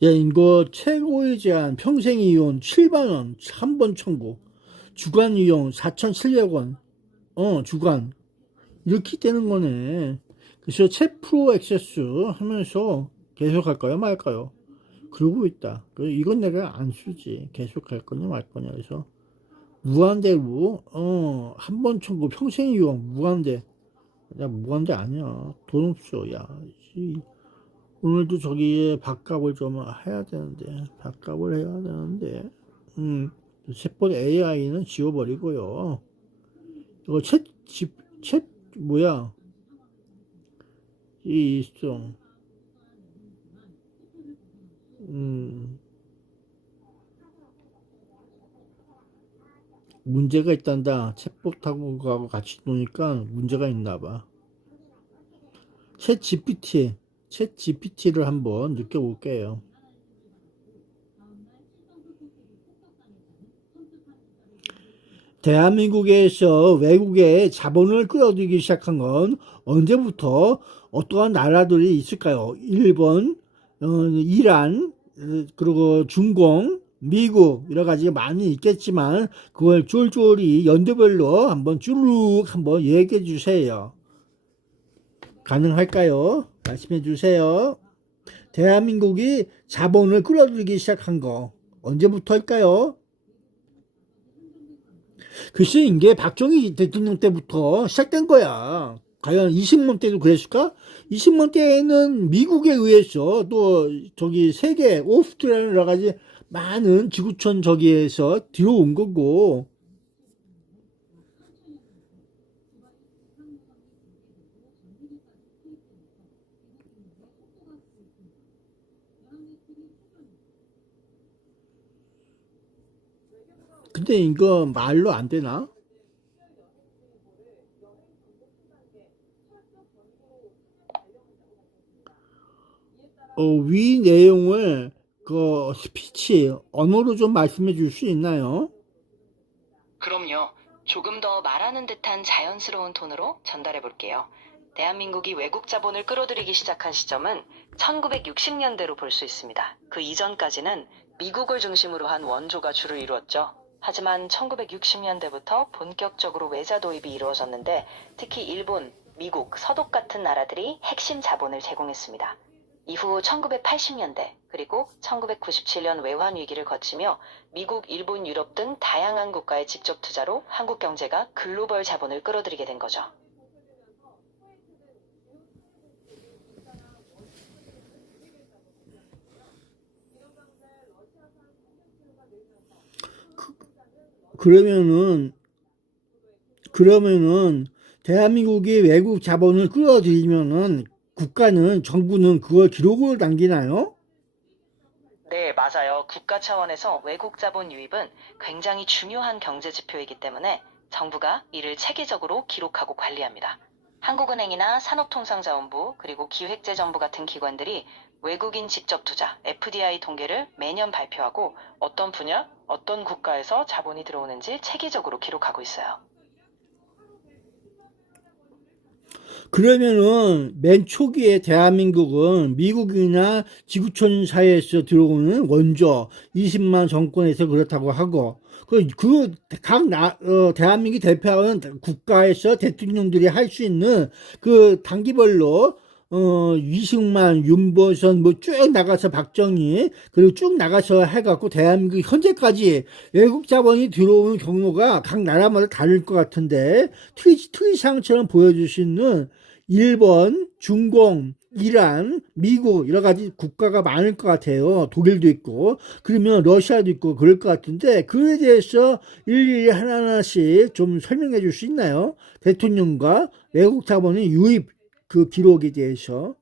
야, 이거 최고의 제한 평생 이용 7만원 한 번 청구, 주간 이용 4,700원, 주간 이렇게 되는 거네. 그래서 챗 프로 액세스 하면서 계속 할까요 말까요? 그러고 있다. 그래서 이건 내가 안 쓰지. 계속 할 거냐 말 거냐. 그래서 무한대로 한 번 청구 평생 이용 무한대. 야, 무한대 아니야. 돈 없어. 야, 오늘도 저기에 밥값을 좀 해야 되는데, 챗봇 AI는 지워버리고요. 이거 챗, 뭐야, 이 있어. 문제가 있단다. 챗봇하고 같이 노니까 문제가 있나봐. 챗 GPT를 한번 느껴볼게요. 대한민국에서 외국의 자본을 끌어들이기 시작한 건 언제부터 어떠한 나라들이 있을까요? 일본, 이란, 그리고 중공, 미국 여러 가지 많이 있겠지만 그걸 쫄쫄이 연도별로 한번 쭈룩 한번 얘기해 주세요. 가능할까요? 말씀해 주세요. 대한민국이 자본을 끌어들이기 시작한 거 언제부터일까요? 글쎄, 이게 박정희 대통령 때부터 시작된 거야. 과연 20년 때도 그랬을까? 20년 때에는 미국에 의해서 또 저기 세계 오스트리아 여러 가지 많은 지구촌 저기에서 들어온 거고, 근데 이거 말로 안 되나? 위 내용을 그 스피치 언어로 좀 말씀해 줄 수 있나요? 그럼요. 조금 더 말하는 듯한 자연스러운 톤으로 전달해 볼게요. 대한민국이 외국 자본을 끌어들이기 시작한 시점은 1960년대로 볼 수 있습니다. 그 이전까지는 미국을 중심으로 한 원조가 주를 이루었죠. 하지만 1960년대부터 본격적으로 외자 도입이 이루어졌는데 특히 일본, 미국, 서독 같은 나라들이 핵심 자본을 제공했습니다. 이후 1980년대 그리고 1997년 외환 위기를 거치며 미국, 일본, 유럽 등 다양한 국가의 직접 투자로 한국 경제가 글로벌 자본을 끌어들이게 된 거죠. 그러면은 대한민국이 외국 자본을 끌어들이면은 국가는 정부는 그걸 기록을 남기나요? 네, 맞아요. 국가 차원에서 외국 자본 유입은 굉장히 중요한 경제 지표이기 때문에 정부가 이를 체계적으로 기록하고 관리합니다. 한국은행이나 산업통상자원부 그리고 기획재정부 같은 기관들이 외국인 직접 투자 FDI 통계를 매년 발표하고 어떤 분야, 어떤 국가에서 자본이 들어오는지 체계적으로 기록하고 있어요. 그러면은 맨 초기에 대한민국은 미국이나 지구촌 사회에서 들어오는 원조 20만 정권에서 그렇다고 하고 대한민국이 대표하는 국가에서 대통령들이 할 수 있는 그 단기별로 이승만, 윤보선 뭐 쭉 나가서 박정희 그리고 쭉 나가서 해갖고 대한민국 현재까지 외국 자본이 들어오는 경로가 각 나라마다 다를 것 같은데 트위상처럼 보여줄 수 있는 일본, 중공, 이란, 미국 여러 가지 국가가 많을 것 같아요. 독일도 있고 그러면 러시아도 있고 그럴 것 같은데 그에 대해서 일일이 하나하나씩 좀 설명해 줄 수 있나요? 대통령과 외국 자본의 유입 그 기록에 대해서.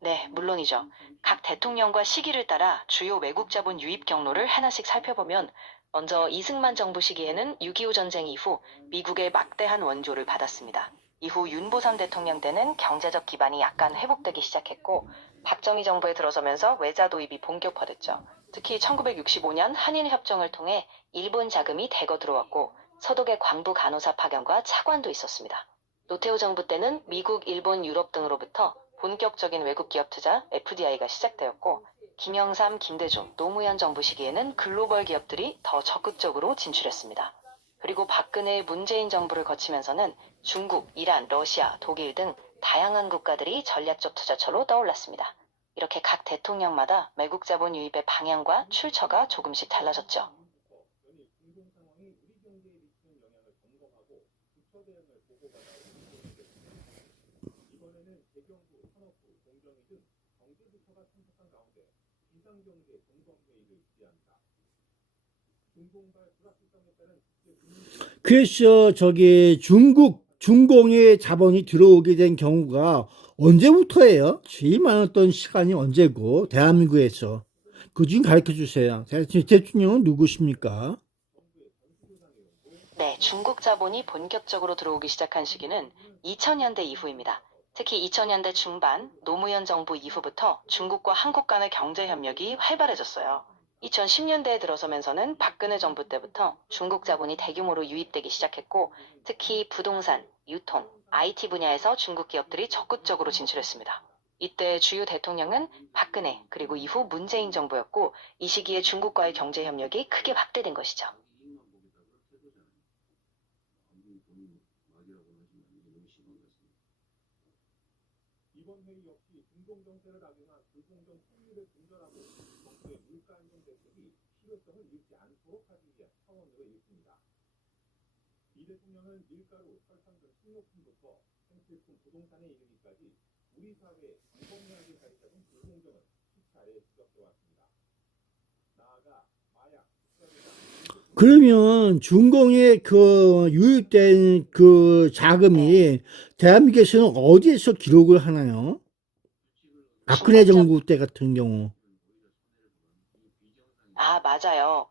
네, 물론이죠. 각 대통령과 시기를 따라 주요 외국 자본 유입 경로를 하나씩 살펴보면 먼저 이승만 정부 시기에는 6.25 전쟁 이후 미국의 막대한 원조를 받았습니다. 이후 윤보선 대통령 때는 경제적 기반이 약간 회복되기 시작했고 박정희 정부에 들어서면서 외자 도입이 본격화됐죠. 특히 1965년 한일협정을 통해 일본 자금이 대거 들어왔고 서독의 광부 간호사 파견과 차관도 있었습니다. 노태우 정부 때는 미국, 일본, 유럽 등으로부터 본격적인 외국 기업 투자 FDI가 시작되었고 김영삼, 김대중, 노무현 정부 시기에는 글로벌 기업들이 더 적극적으로 진출했습니다. 그리고 박근혜, 문재인 정부를 거치면서는 중국, 이란, 러시아, 독일 등 다양한 국가들이 전략적 투자처로 떠올랐습니다. 이렇게 각 대통령마다 외국 자본 유입의 방향과 출처가 조금씩 달라졌죠. 그래서 중공의 자본이 들어오게 된 경우가 언제부터예요? 제일 많았던 시간이 언제고 대한민국에서 그 좀 가르쳐 주세요. 대통령은 누구십니까? 네, 중국 자본이 본격적으로 들어오기 시작한 시기는 2000년대 이후입니다. 특히 2000년대 중반 노무현 정부 이후부터 중국과 한국 간의 경제 협력이 활발해졌어요. 2010년대에 들어서면서는 박근혜 정부 때부터 중국 자본이 대규모로 유입되기 시작했고 특히 부동산, 유통, IT 분야에서 중국 기업들이 적극적으로 진출했습니다. 이때 주요 대통령은 박근혜 그리고 이후 문재인 정부였고 이 시기에 중국과의 경제 협력이 크게 확대된 것이죠. 이번 회의 역시 중동 정세를 악용한 불공정 통일을 분절하고 정부의 물가 안정 대책이 필요성을 잃지 않도록 하기 위한 차원으로 읽습니다. 이 대통령은 밀가루, 설탕 등 식료품부터 생필품, 부동산에 이르기까지 우리 사회에 광범위하게 자리 잡은 불공정은 수차례 지적해 왔습니다. 나아가 마약, 그러면 중공에 그 유입된 그 자금이 대한민국에서는 어디에서 기록을 하나요? 박근혜 정부 때 같은 경우. 아, 맞아요.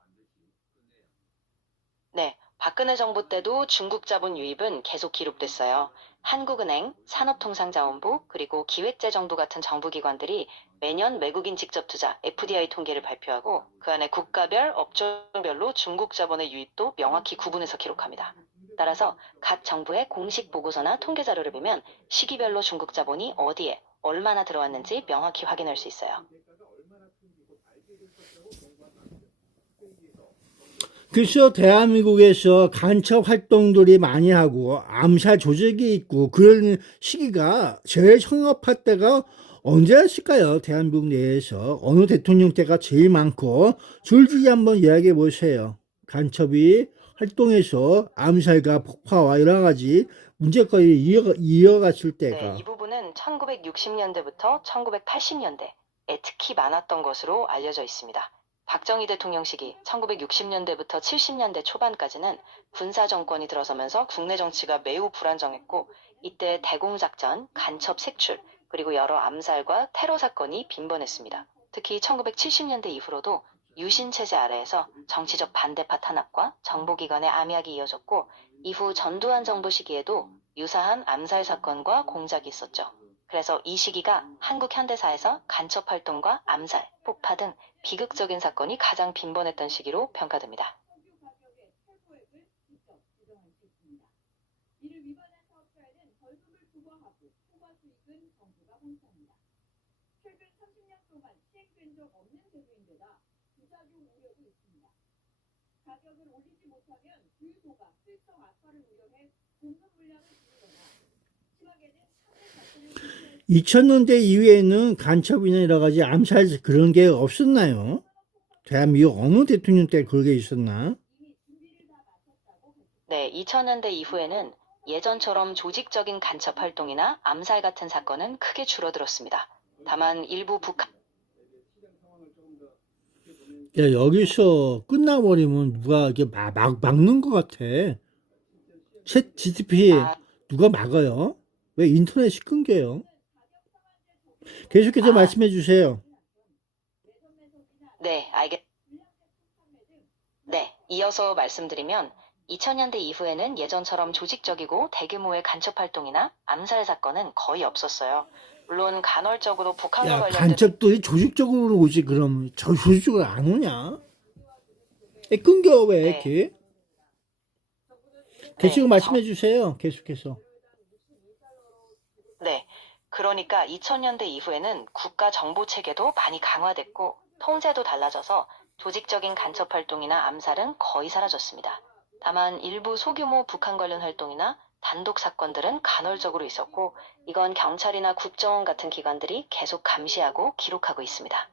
네, 박근혜 정부 때도 중국 자본 유입은 계속 기록됐어요. 한국은행, 산업통상자원부, 그리고 기획재정부 같은 정부기관들이 매년 외국인 직접투자 FDI 통계를 발표하고 그 안에 국가별, 업종별로 중국 자본의 유입도 명확히 구분해서 기록합니다. 따라서 각 정부의 공식 보고서나 통계 자료를 보면 시기별로 중국 자본이 어디에 얼마나 들어왔는지 명확히 확인할 수 있어요. 그래서 대한민국에서 간첩 활동들이 많이 하고 암살 조직이 있고 그런 시기가 제일 성업할 때가 언제였을까요? 대한민국 내에서 어느 대통령 때가 제일 많고 줄줄이 한번 이야기해 보세요. 간첩이 활동해서 암살과 폭파와 여러 가지 문제거리를 이어갔을 때가. 네, 이 부분은 1960년대부터 1980년대에 특히 많았던 것으로 알려져 있습니다. 박정희 대통령 시기 1960년대부터 70년대 초반까지는 군사 정권이 들어서면서 국내 정치가 매우 불안정했고 이때 대공작전, 간첩 색출, 그리고 여러 암살과 테러 사건이 빈번했습니다. 특히 1970년대 이후로도 유신 체제 아래에서 정치적 반대파 탄압과 정보기관의 암약이 이어졌고 이후 전두환 정부 시기에도 유사한 암살 사건과 공작이 있었죠. 그래서 이 시기가 한국 현대사에서 간첩 활동과 암살, 폭파 등 비극적인 사건이 가장 빈번했던 시기로 평가됩니다. 가격을 올리지 못하면 주유소가 수익성 악화를 우려해 공급 물량을 줄이거나 심하게는 2000년대 이후에는 간첩이나 여러 가지 암살 그런 게 없었나요? 대한민국 어느 대통령 때 그런 게 있었나? 네, 2000년대 이후에는 예전처럼 조직적인 간첩 활동이나 암살 같은 사건은 크게 줄어들었습니다. 다만 일부 북한 야, 여기서 끝나버리면 누가 이게 막는 것 같아. 챗 GTP 누가 막아요? 왜 인터넷이 끊겨요? 계속해서 말씀해 주세요. 네, 네, 이어서 말씀드리면 2000년대 이후에는 예전처럼 조직적이고 대규모의 간첩 활동이나 암살 사건은 거의 없었어요. 물론 간헐적으로 북한과 관련된 간첩들이 조직적으로 오지 그럼 저 조직적으로 안 오냐? 끊겨 왜 이렇게? 계속 말씀해 주세요. 계속해서. 네, 그러니까 2000년대 이후에는 국가 정보 체계도 많이 강화됐고 통제도 달라져서 조직적인 간첩 활동이나 암살은 거의 사라졌습니다. 다만 일부 소규모 북한 관련 활동이나 단독 사건들은 간헐적으로 있었고 이건 경찰이나 국정원 같은 기관들이 계속 감시하고 기록하고 있습니다.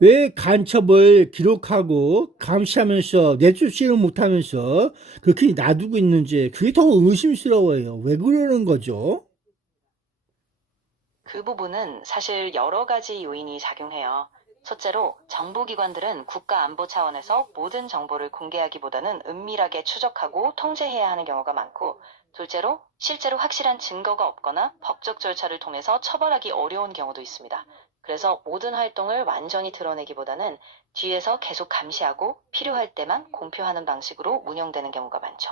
왜 간첩을 기록하고 감시하면서 내쫓지를 못하면서 그렇게 놔두고 있는지 그게 더 의심스러워요. 왜 그러는 거죠? 그 부분은 사실 여러 가지 요인이 작용해요. 첫째로 정보기관들은 국가안보 차원에서 모든 정보를 공개하기보다는 은밀하게 추적하고 통제해야 하는 경우가 많고, 둘째로 실제로 확실한 증거가 없거나 법적 절차를 통해서 처벌하기 어려운 경우도 있습니다. 그래서 모든 활동을 완전히 드러내기보다는 뒤에서 계속 감시하고 필요할 때만 공표하는 방식으로 운영되는 경우가 많죠.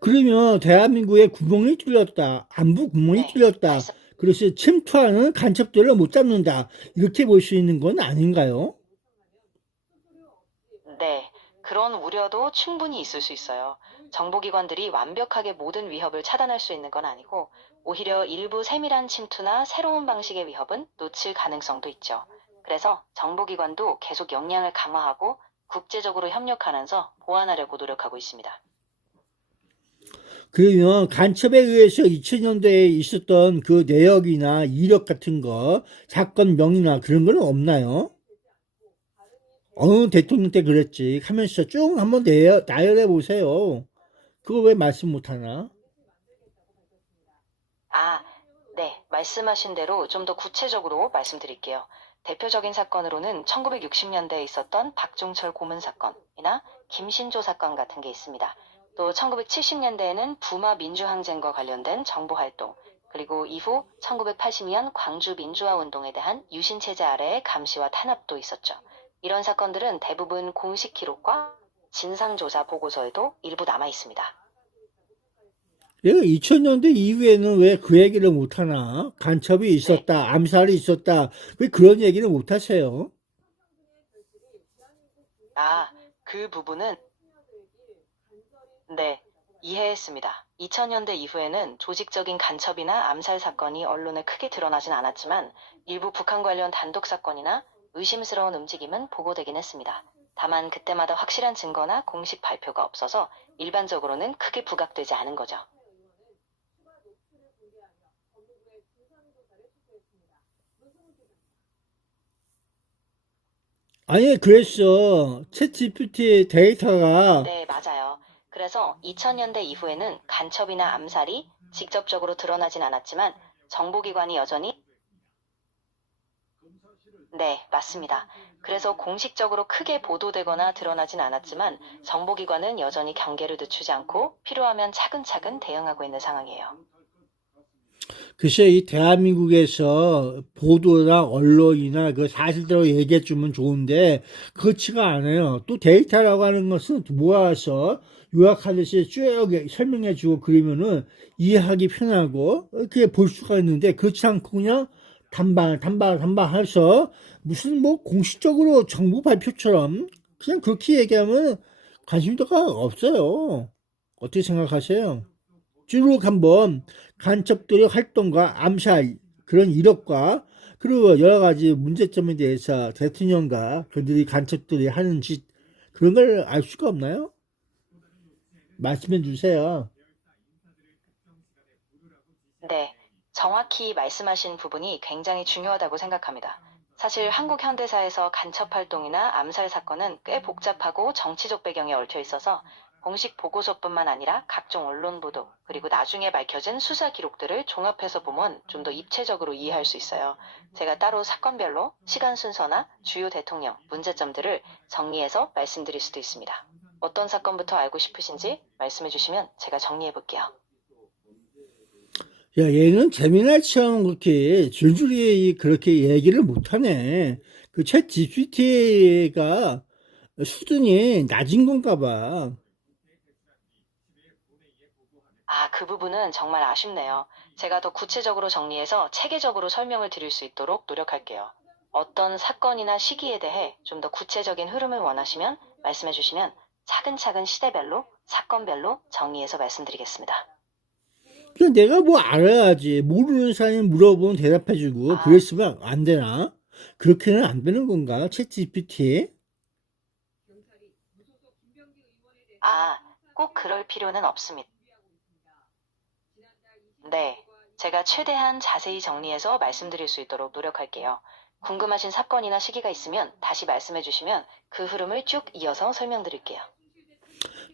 그러면 대한민국에 구멍이 뚫렸다. 안보 구멍이 뚫렸다. 그래서 침투하는 간첩들을 못 잡는다. 이렇게 볼 수 있는 건 아닌가요? 네, 그런 우려도 충분히 있을 수 있어요. 정보기관들이 완벽하게 모든 위협을 차단할 수 있는 건 아니고 오히려 일부 세밀한 침투나 새로운 방식의 위협은 놓칠 가능성도 있죠. 그래서 정보기관도 계속 역량을 강화하고 국제적으로 협력하면서 보완하려고 노력하고 있습니다. 그러면 간첩에 의해서 2000년대에 있었던 그 내역이나 이력 같은 거, 사건 명이나 그런 건 없나요? 어느 대통령 때 그랬지 하면서 쭉 한번 나열해 보세요. 그거 왜 말씀 못하나? 네, 말씀하신 대로 좀 더 구체적으로 말씀드릴게요. 대표적인 사건으로는 1960년대에 있었던 박종철 고문 사건이나 김신조 사건 같은 게 있습니다. 또 1970년대에는 부마 민주항쟁과 관련된 정보활동, 그리고 이후 1980년 광주 민주화운동에 대한 유신체제 아래의 감시와 탄압도 있었죠. 이런 사건들은 대부분 공식 기록과 진상조사 보고서에도 일부 남아 있습니다. 내가 2000년대 이후에는 왜 그 얘기를 못하나? 간첩이 있었다, 암살이 있었다, 왜 그런 얘기를 못하세요? 아, 그 부분은 네, 이해했습니다. 2000년대 이후에는 조직적인 간첩이나 암살 사건이 언론에 크게 드러나진 않았지만 일부 북한 관련 단독 사건이나 의심스러운 움직임은 보고되긴 했습니다. 다만 그때마다 확실한 증거나 공식 발표가 없어서 일반적으로는 크게 부각되지 않은 거죠. 아니, 그랬어. 챗GPT 데이터가 네, 맞아요. 그래서 2000년대 이후에는 간첩이나 암살이 직접적으로 드러나진 않았지만 정보기관이 여전히 네, 맞습니다. 그래서 공식적으로 크게 보도되거나 드러나진 않았지만 정보기관은 여전히 경계를 늦추지 않고 필요하면 차근차근 대응하고 있는 상황이에요. 글쎄, 이 대한민국에서 보도나 언론이나 그 사실대로 얘기해주면 좋은데 그렇지가 않아요. 또 데이터라고 하는 것은 모아서 요약하듯이 쭉 설명해주고 그러면은 이해하기 편하고 그게 볼 수가 있는데 그렇지 않고 그냥 단발 해서 무슨 뭐 공식적으로 정부 발표처럼 그냥 그렇게 얘기하면 관심도가 없어요. 어떻게 생각하세요? 쭉 한번 간첩들의 활동과 암살 그런 이력과 그리고 여러 가지 문제점에 대해서 대통령과 그들이 간첩들이 하는 짓 그런 걸 알 수가 없나요? 말씀해 주세요. 네, 정확히 말씀하신 부분이 굉장히 중요하다고 생각합니다. 사실 한국 현대사에서 간첩 활동이나 암살 사건은 꽤 복잡하고 정치적 배경에 얽혀 있어서 공식 보고서뿐만 아니라 각종 언론 보도, 그리고 나중에 밝혀진 수사 기록들을 종합해서 보면 좀 더 입체적으로 이해할 수 있어요. 제가 따로 사건별로 시간 순서나 주요 대통령, 문제점들을 정리해서 말씀드릴 수도 있습니다. 어떤 사건부터 알고 싶으신지 말씀해 주시면 제가 정리해 볼게요. 야, 얘는 재미날처럼 그렇게 줄줄이 그렇게 얘기를 못하네. 그 챗 GPT가 수준이 낮은 건가 봐. 아, 그 부분은 정말 아쉽네요. 제가 더 구체적으로 정리해서 체계적으로 설명을 드릴 수 있도록 노력할게요. 어떤 사건이나 시기에 대해 좀 더 구체적인 흐름을 원하시면 말씀해 주시면 차근차근 시대별로, 사건별로 정리해서 말씀드리겠습니다. 그냥 내가 뭐 알아야지. 모르는 사람이 물어보면 대답해주고 그랬으면 안 되나? 그렇게는 안 되는 건가? 챗 GPT? 아, 꼭 그럴 필요는 없습니다. 네, 제가 최대한 자세히 정리해서 말씀드릴 수 있도록 노력할게요. 궁금하신 사건이나 시기가 있으면 다시 말씀해 주시면 그 흐름을 쭉 이어서 설명드릴게요.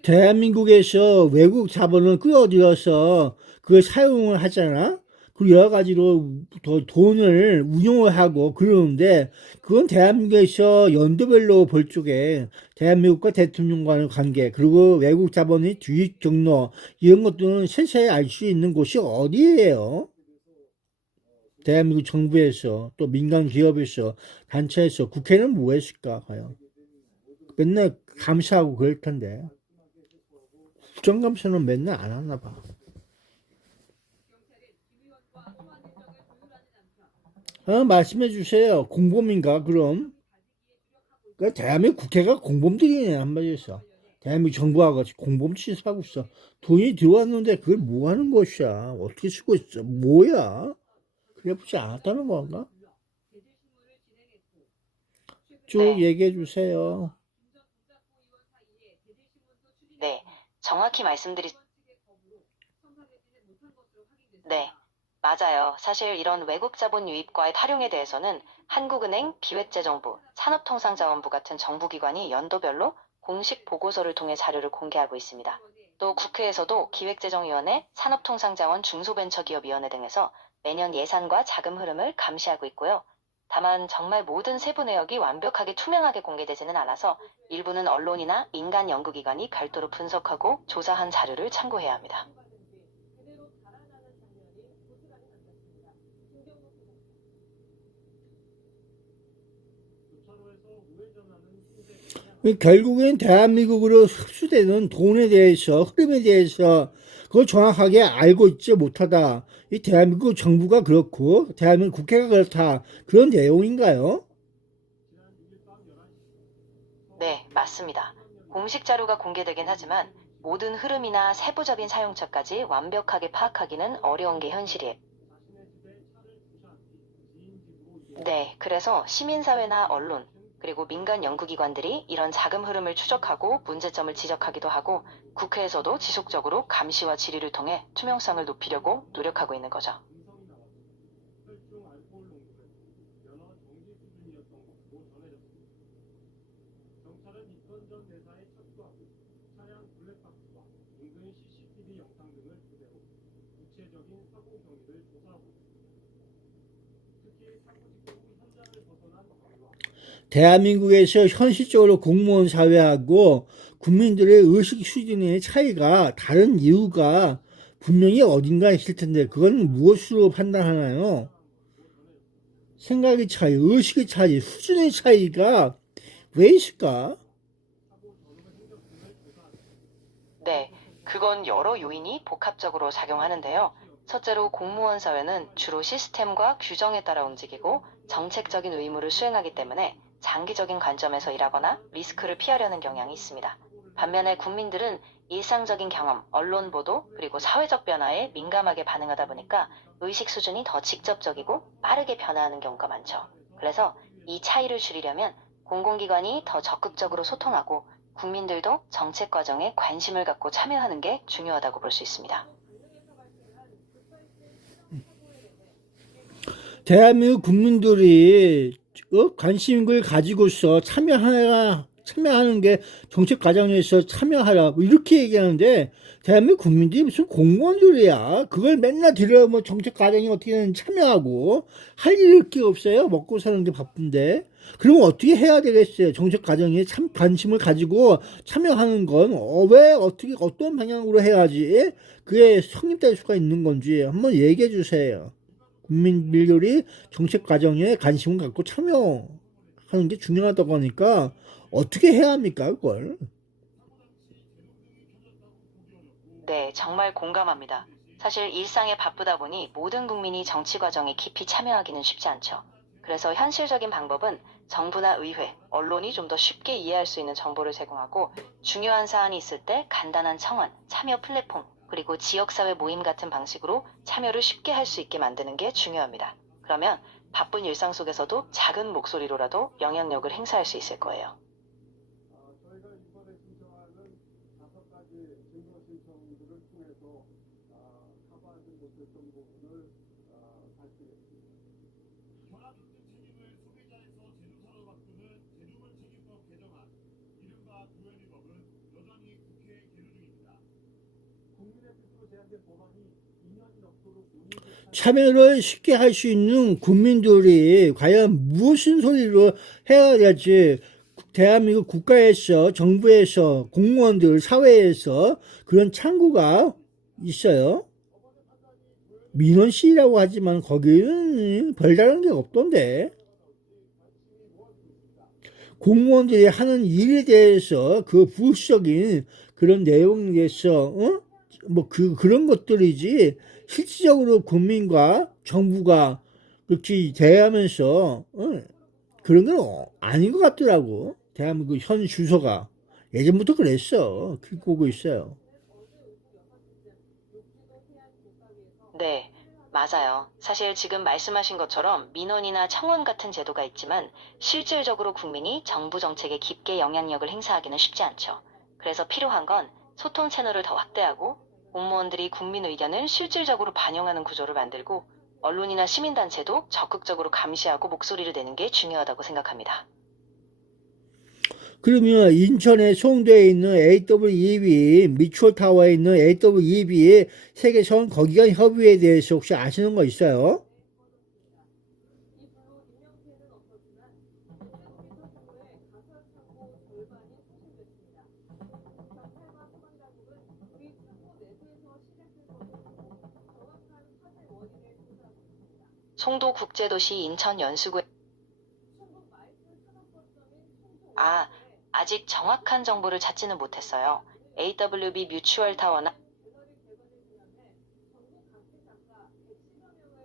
대한민국에서 외국 자본을 끌어들여서 그걸 사용을 하잖아? 그리고 여러 가지로 더 돈을 운용을 하고 그러는데 그건 대한민국에서 연도별로 볼 쪽에 대한민국과 대통령과의 관계 그리고 외국 자본의 주입 경로 이런 것들은 세세히 알 수 있는 곳이 어디예요? 대한민국 정부에서 또 민간 기업에서 단체에서 국회는 뭐 했을까 과연? 맨날 감사하고 그럴 텐데 국정감사는 맨날 안 하나 봐. 말씀해 주세요. 공범인가 그럼? 그 대한민국 국회가 공범들이네 한마디에서. 대한민국 정부와 같이 공범 취급하고 있어. 돈이 들어왔는데 그걸 뭐 하는 것이야? 어떻게 쓰고 있어? 뭐야? 그래 보지 않았다는 건가? 쭉 얘기해 주세요. 네, 정확히 네, 맞아요. 사실 이런 외국 자본 유입과의 활용에 대해서는 한국은행, 기획재정부, 산업통상자원부 같은 정부기관이 연도별로 공식 보고서를 통해 자료를 공개하고 있습니다. 또 국회에서도 기획재정위원회, 산업통상자원 중소벤처기업위원회 등에서 매년 예산과 자금 흐름을 감시하고 있고요. 다만 정말 모든 세부 내역이 완벽하게 투명하게 공개되지는 않아서 일부는 언론이나 민간 연구기관이 별도로 분석하고 조사한 자료를 참고해야 합니다. 결국엔 대한민국으로 흡수되는 돈에 대해서 흐름에 대해서 그걸 정확하게 알고 있지 못하다. 이 대한민국 정부가 그렇고 대한민국 국회가 그렇다. 그런 내용인가요? 네, 맞습니다. 공식 자료가 공개되긴 하지만 모든 흐름이나 세부적인 사용처까지 완벽하게 파악하기는 어려운 게 현실이에요. 네, 그래서 시민사회나 언론, 그리고 민간 연구기관들이 이런 자금 흐름을 추적하고 문제점을 지적하기도 하고 국회에서도 지속적으로 감시와 질의를 통해 투명성을 높이려고 노력하고 있는 거죠. 대한민국에서 현실적으로 공무원 사회하고 국민들의 의식 수준의 차이가 다른 이유가 분명히 어딘가 있을 텐데 그건 무엇으로 판단하나요? 생각의 차이, 의식의 차이, 수준의 차이가 왜 있을까? 네, 그건 여러 요인이 복합적으로 작용하는데요. 첫째로 공무원 사회는 주로 시스템과 규정에 따라 움직이고 정책적인 의무를 수행하기 때문에 장기적인 관점에서 일하거나 리스크를 피하려는 경향이 있습니다. 반면에 국민들은 일상적인 경험, 언론 보도, 그리고 사회적 변화에 민감하게 반응하다 보니까 의식 수준이 더 직접적이고 빠르게 변화하는 경우가 많죠. 그래서 이 차이를 줄이려면 공공기관이 더 적극적으로 소통하고 국민들도 정책 과정에 관심을 갖고 참여하는 게 중요하다고 볼 수 있습니다. 대한민국 국민들이 관심을 가지고서 참여하는 게 정책 과정에서 참여하라 이렇게 얘기하는데 대한민국 국민들이 무슨 공무원들이야. 그걸 맨날 들으면 정책 과정이 어떻게 되는지 참여하고 할 일이 없어요. 먹고 사는 게 바쁜데. 그럼 어떻게 해야 되겠어요? 정책 과정에 관심을 가지고 참여하는 건 왜 어떻게 어떤 방향으로 해야지 그게 성립될 수가 있는 건지 한번 얘기해 주세요. 국민들이 정책 과정에 관심을 갖고 참여하는 게 중요하다고 하니까 어떻게 해야 합니까, 그걸? 네, 정말 공감합니다. 사실 일상에 바쁘다 보니 모든 국민이 정치 과정에 깊이 참여하기는 쉽지 않죠. 그래서 현실적인 방법은 정부나 의회, 언론이 좀 더 쉽게 이해할 수 있는 정보를 제공하고 중요한 사안이 있을 때 간단한 청원, 참여 플랫폼, 그리고 지역사회 모임 같은 방식으로 참여를 쉽게 할 수 있게 만드는 게 중요합니다. 그러면 바쁜 일상 속에서도 작은 목소리로라도 영향력을 행사할 수 있을 거예요. 저희가 이번에 신청하는 5가지 증거 신청들을 통해서 커버하지 못했던 부분을 밝히겠습니다. 현황인증 책임을 소비자에서 제조사로 바꾸는 제조물 책임법 개정안, 이른바 도연이법은 여전히 국회에 계류 중입니다. 국민의 뜻으로 제안된 법안이 2년이 넘도록 참여를 쉽게 할 수 있는 국민들이 과연 무슨 소리로 해야 될지 대한민국 국가에서 정부에서 공무원들 사회에서 그런 창구가 있어요. 민원실이라고 하지만 거기는 별다른 게 없던데 공무원들이 하는 일에 대해서 그 부수적인 그런 내용에 대해서 그런 것들이지 실질적으로 국민과 정부가 그렇게 대하면서 그런 건 아닌 것 같더라고. 대한민국 현 주소가 예전부터 그랬어. 그렇게 보고 있어요. 네, 맞아요. 사실 지금 말씀하신 것처럼 민원이나 청원 같은 제도가 있지만 실질적으로 국민이 정부 정책에 깊게 영향력을 행사하기는 쉽지 않죠. 그래서 필요한 건 소통 채널을 더 확대하고 공무원들이 국민 의견을 실질적으로 반영하는 구조를 만들고 언론이나 시민단체도 적극적으로 감시하고 목소리를 내는 게 중요하다고 생각합니다. 그러면 인천에 송도에 있는 AWEB, 미추홀타워에 있는 AWEB 세계선 거기가 협의에 대해서 혹시 아시는 거 있어요? 송도국제도시 인천 연수구에 아직 정확한 정보를 찾지는 못했어요. AWB 뮤추얼 타워나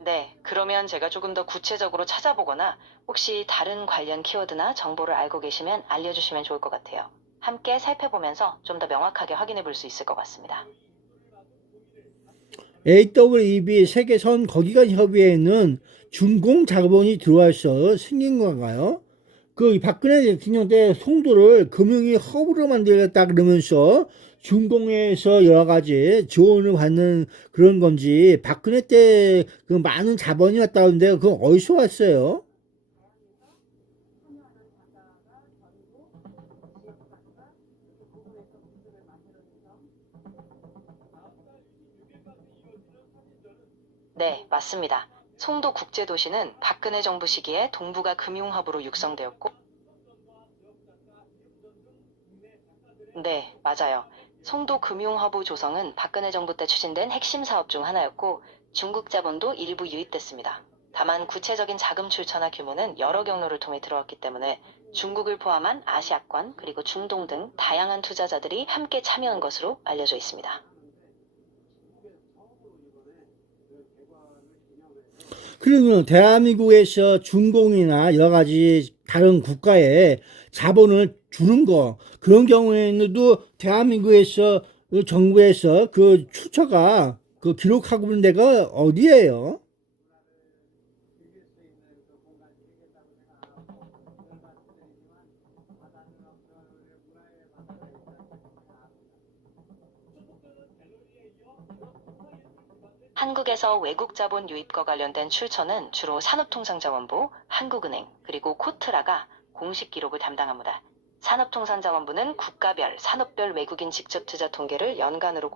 네, 그러면 제가 조금 더 구체적으로 찾아보거나 혹시 다른 관련 키워드나 정보를 알고 계시면 알려주시면 좋을 것 같아요. 함께 살펴보면서 좀 더 명확하게 확인해 볼 수 있을 것 같습니다. AWEB 세계선 거기간 협의회는 중공 자본이 들어와서 생긴 건가요? 그 박근혜 대통령 때 송도를 금융위 허브로 만들겠다 그러면서 중공에서 여러 가지 지원을 받는 그런 건지, 박근혜 때 그 많은 자본이 왔다는데 그건 어디서 왔어요? 네, 맞습니다. 송도 국제도시는 박근혜 정부 시기에 동북아 금융허브로 육성되었고, 네, 맞아요. 송도 금융허브 조성은 박근혜 정부 때 추진된 핵심 사업 중 하나였고, 중국 자본도 일부 유입됐습니다. 다만 구체적인 자금 출처나 규모는 여러 경로를 통해 들어왔기 때문에 중국을 포함한 아시아권 그리고 중동 등 다양한 투자자들이 함께 참여한 것으로 알려져 있습니다. 그러면 대한민국에서 중공이나 여러 가지 다른 국가에 자본을 주는 거, 그런 경우에는도 대한민국에서 정부에서 그 출처가 그 기록하고 있는 데가 어디예요? 한국에서 외국 자본 유입과 관련된 출처는 주로 산업통상자원부, 한국은행, 그리고 코트라가 공식 기록을 담당합니다. 산업통상자원부는 국가별, 산업별 외국인 직접 투자 통계를 연간으로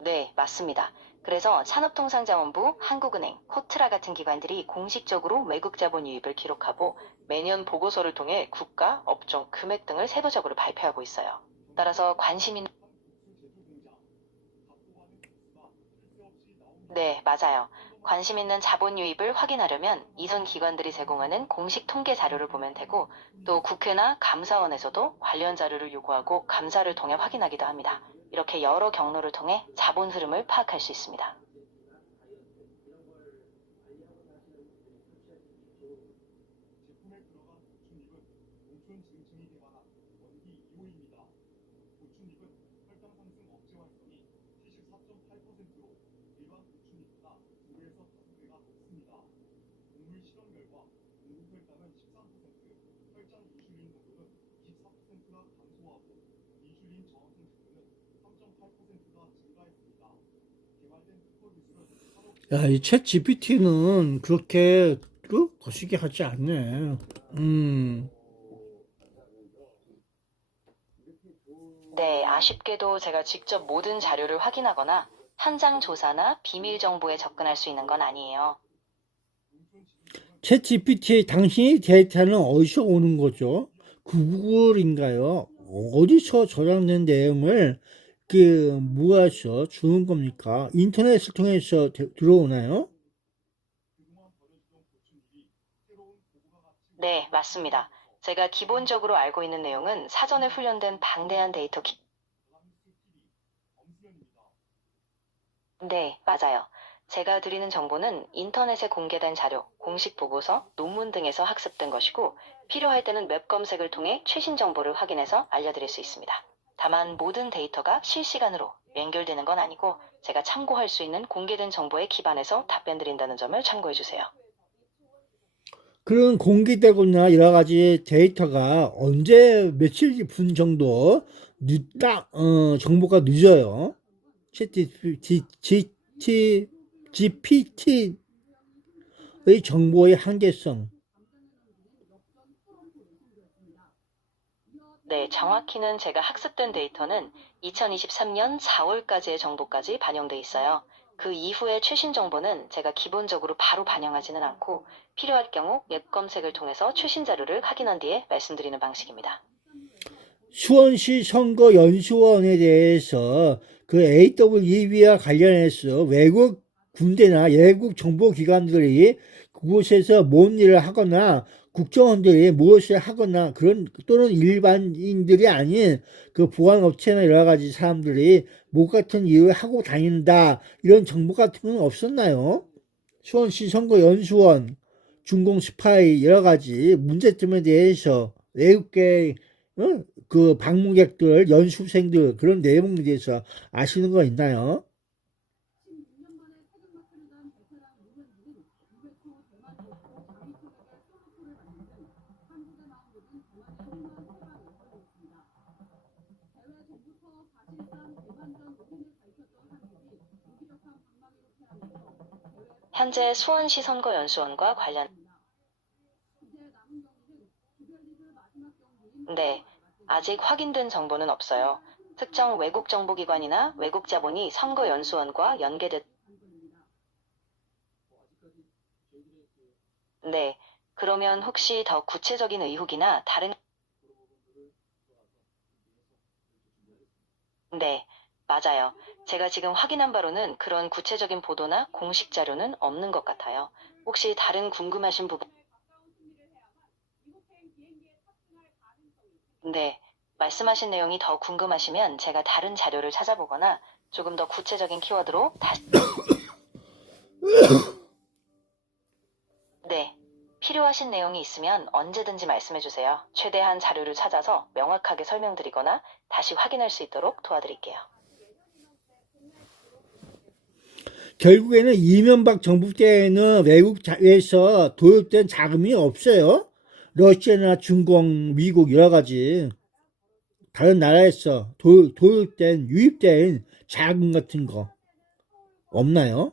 네, 맞습니다. 그래서 산업통상자원부, 한국은행, 코트라 같은 기관들이 공식적으로 외국 자본 유입을 기록하고 매년 보고서를 통해 국가, 업종, 금액 등을 세부적으로 발표하고 있어요. 따라서 관심 있는 네, 맞아요. 관심 있는 자본 유입을 확인하려면 이전 기관들이 제공하는 공식 통계 자료를 보면 되고, 또 국회나 감사원에서도 관련 자료를 요구하고 감사를 통해 확인하기도 합니다. 이렇게 여러 경로를 통해 자본 흐름을 파악할 수 있습니다. 야, 이 챗 GPT는 그렇게 거시기 하지 않네. 네, 아쉽게도 제가 직접 모든 자료를 확인하거나 현장 조사나 비밀 정보에 접근할 수 있는 건 아니에요. 챗 GPT 당신이 데이터는 어디서 오는 거죠? 구글인가요? 어디서 저장된 내용을 모아서 주는 겁니까? 인터넷을 통해서 들어오나요? 네, 맞습니다. 제가 기본적으로 알고 있는 내용은 사전에 훈련된 방대한 데이터 네, 맞아요. 제가 드리는 정보는 인터넷에 공개된 자료, 공식 보고서, 논문 등에서 학습된 것이고, 필요할 때는 웹 검색을 통해 최신 정보를 확인해서 알려드릴 수 있습니다. 다만 모든 데이터가 실시간으로 연결되는 건 아니고 제가 참고할 수 있는 공개된 정보에 기반해서 답변 드린다는 점을 참고해 주세요. 그런 공개되거나 여러 가지 데이터가 언제 며칠 분 정도 정보가 늦어요? GPT의 정보의 한계성. 네, 정확히는 제가 학습된 데이터는 2023년 4월까지의 정보까지 반영돼 있어요. 그 이후의 최신 정보는 제가 기본적으로 바로 반영하지는 않고 필요할 경우 웹 검색을 통해서 최신 자료를 확인한 뒤에 말씀드리는 방식입니다. 수원시 선거 연수원에 대해서 그 AWEB와 관련해서 외국 군대나 외국 정보기관들이 그곳에서 뭔 일을 하거나 국정원들이 무엇을 하거나 그런 또는 일반인들이 아닌 그 보안업체나 여러 가지 사람들이 뭐 같은 일을 하고 다닌다 이런 정보 같은 건 없었나요? 수원시 선거연수원, 중공 스파이 여러 가지 문제점에 대해서 외국계 그 방문객들, 연수생들 그런 내용에 대해서 아시는 거 있나요? 현재 수원시 선거연수원과 관련 네, 아직 확인된 정보는 없어요. 특정 외국 정보기관이나 외국 자본이 선거연수원과 연계됐 네, 그러면 혹시 더 구체적인 의혹이나 다른 네, 맞아요. 제가 지금 확인한 바로는 그런 구체적인 보도나 공식 자료는 없는 것 같아요. 혹시 다른 궁금하신 부분? 네, 말씀하신 내용이 더 궁금하시면 제가 다른 자료를 찾아보거나 조금 더 구체적인 키워드로 다시 네, 필요하신 내용이 있으면 언제든지 말씀해주세요. 최대한 자료를 찾아서 명확하게 설명드리거나 다시 확인할 수 있도록 도와드릴게요. 결국에는 이명박 정부 때에는 외국에서 도입된 자금이 없어요. 러시아나 중국, 미국 여러 가지 다른 나라에서 도입된 유입된 자금 같은 거 없나요?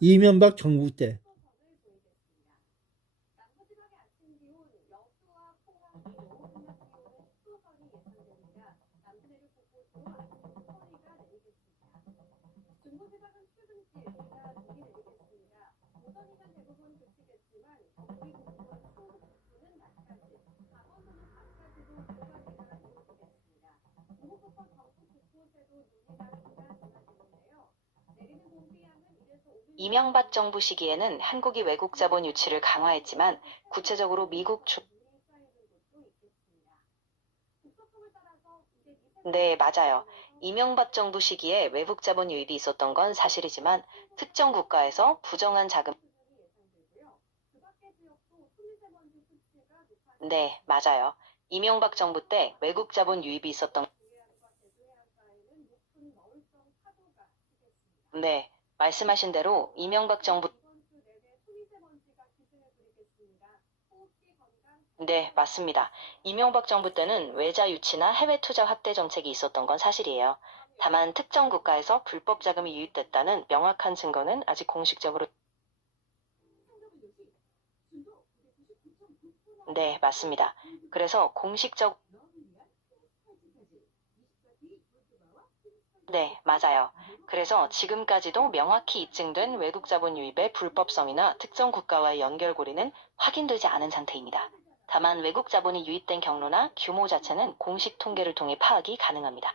이명박 정부 때. 이명박 정부 시기에는 한국이 외국 자본 유치를 강화했지만 구체적으로 네, 맞아요. 이명박 정부 시기에 외국 자본 유입이 있었던 건 사실이지만 특정 국가에서 부정한 자금 네, 맞아요. 이명박 정부 때 외국 자본 유입이 있었던 네, 말씀하신 대로 이명박 정부 네, 맞습니다. 이명박 정부 때는 외자 유치나 해외 투자 확대 정책이 있었던 건 사실이에요. 다만 특정 국가에서 불법 자금이 유입됐다는 명확한 증거는 아직 공식적으로 네, 맞습니다. 그래서 네, 맞아요. 그래서 지금까지도 명확히 입증된 외국 자본 유입의 불법성이나 특정 국가와의 연결고리는 확인되지 않은 상태입니다. 다만 외국 자본이 유입된 경로나 규모 자체는 공식 통계를 통해 파악이 가능합니다.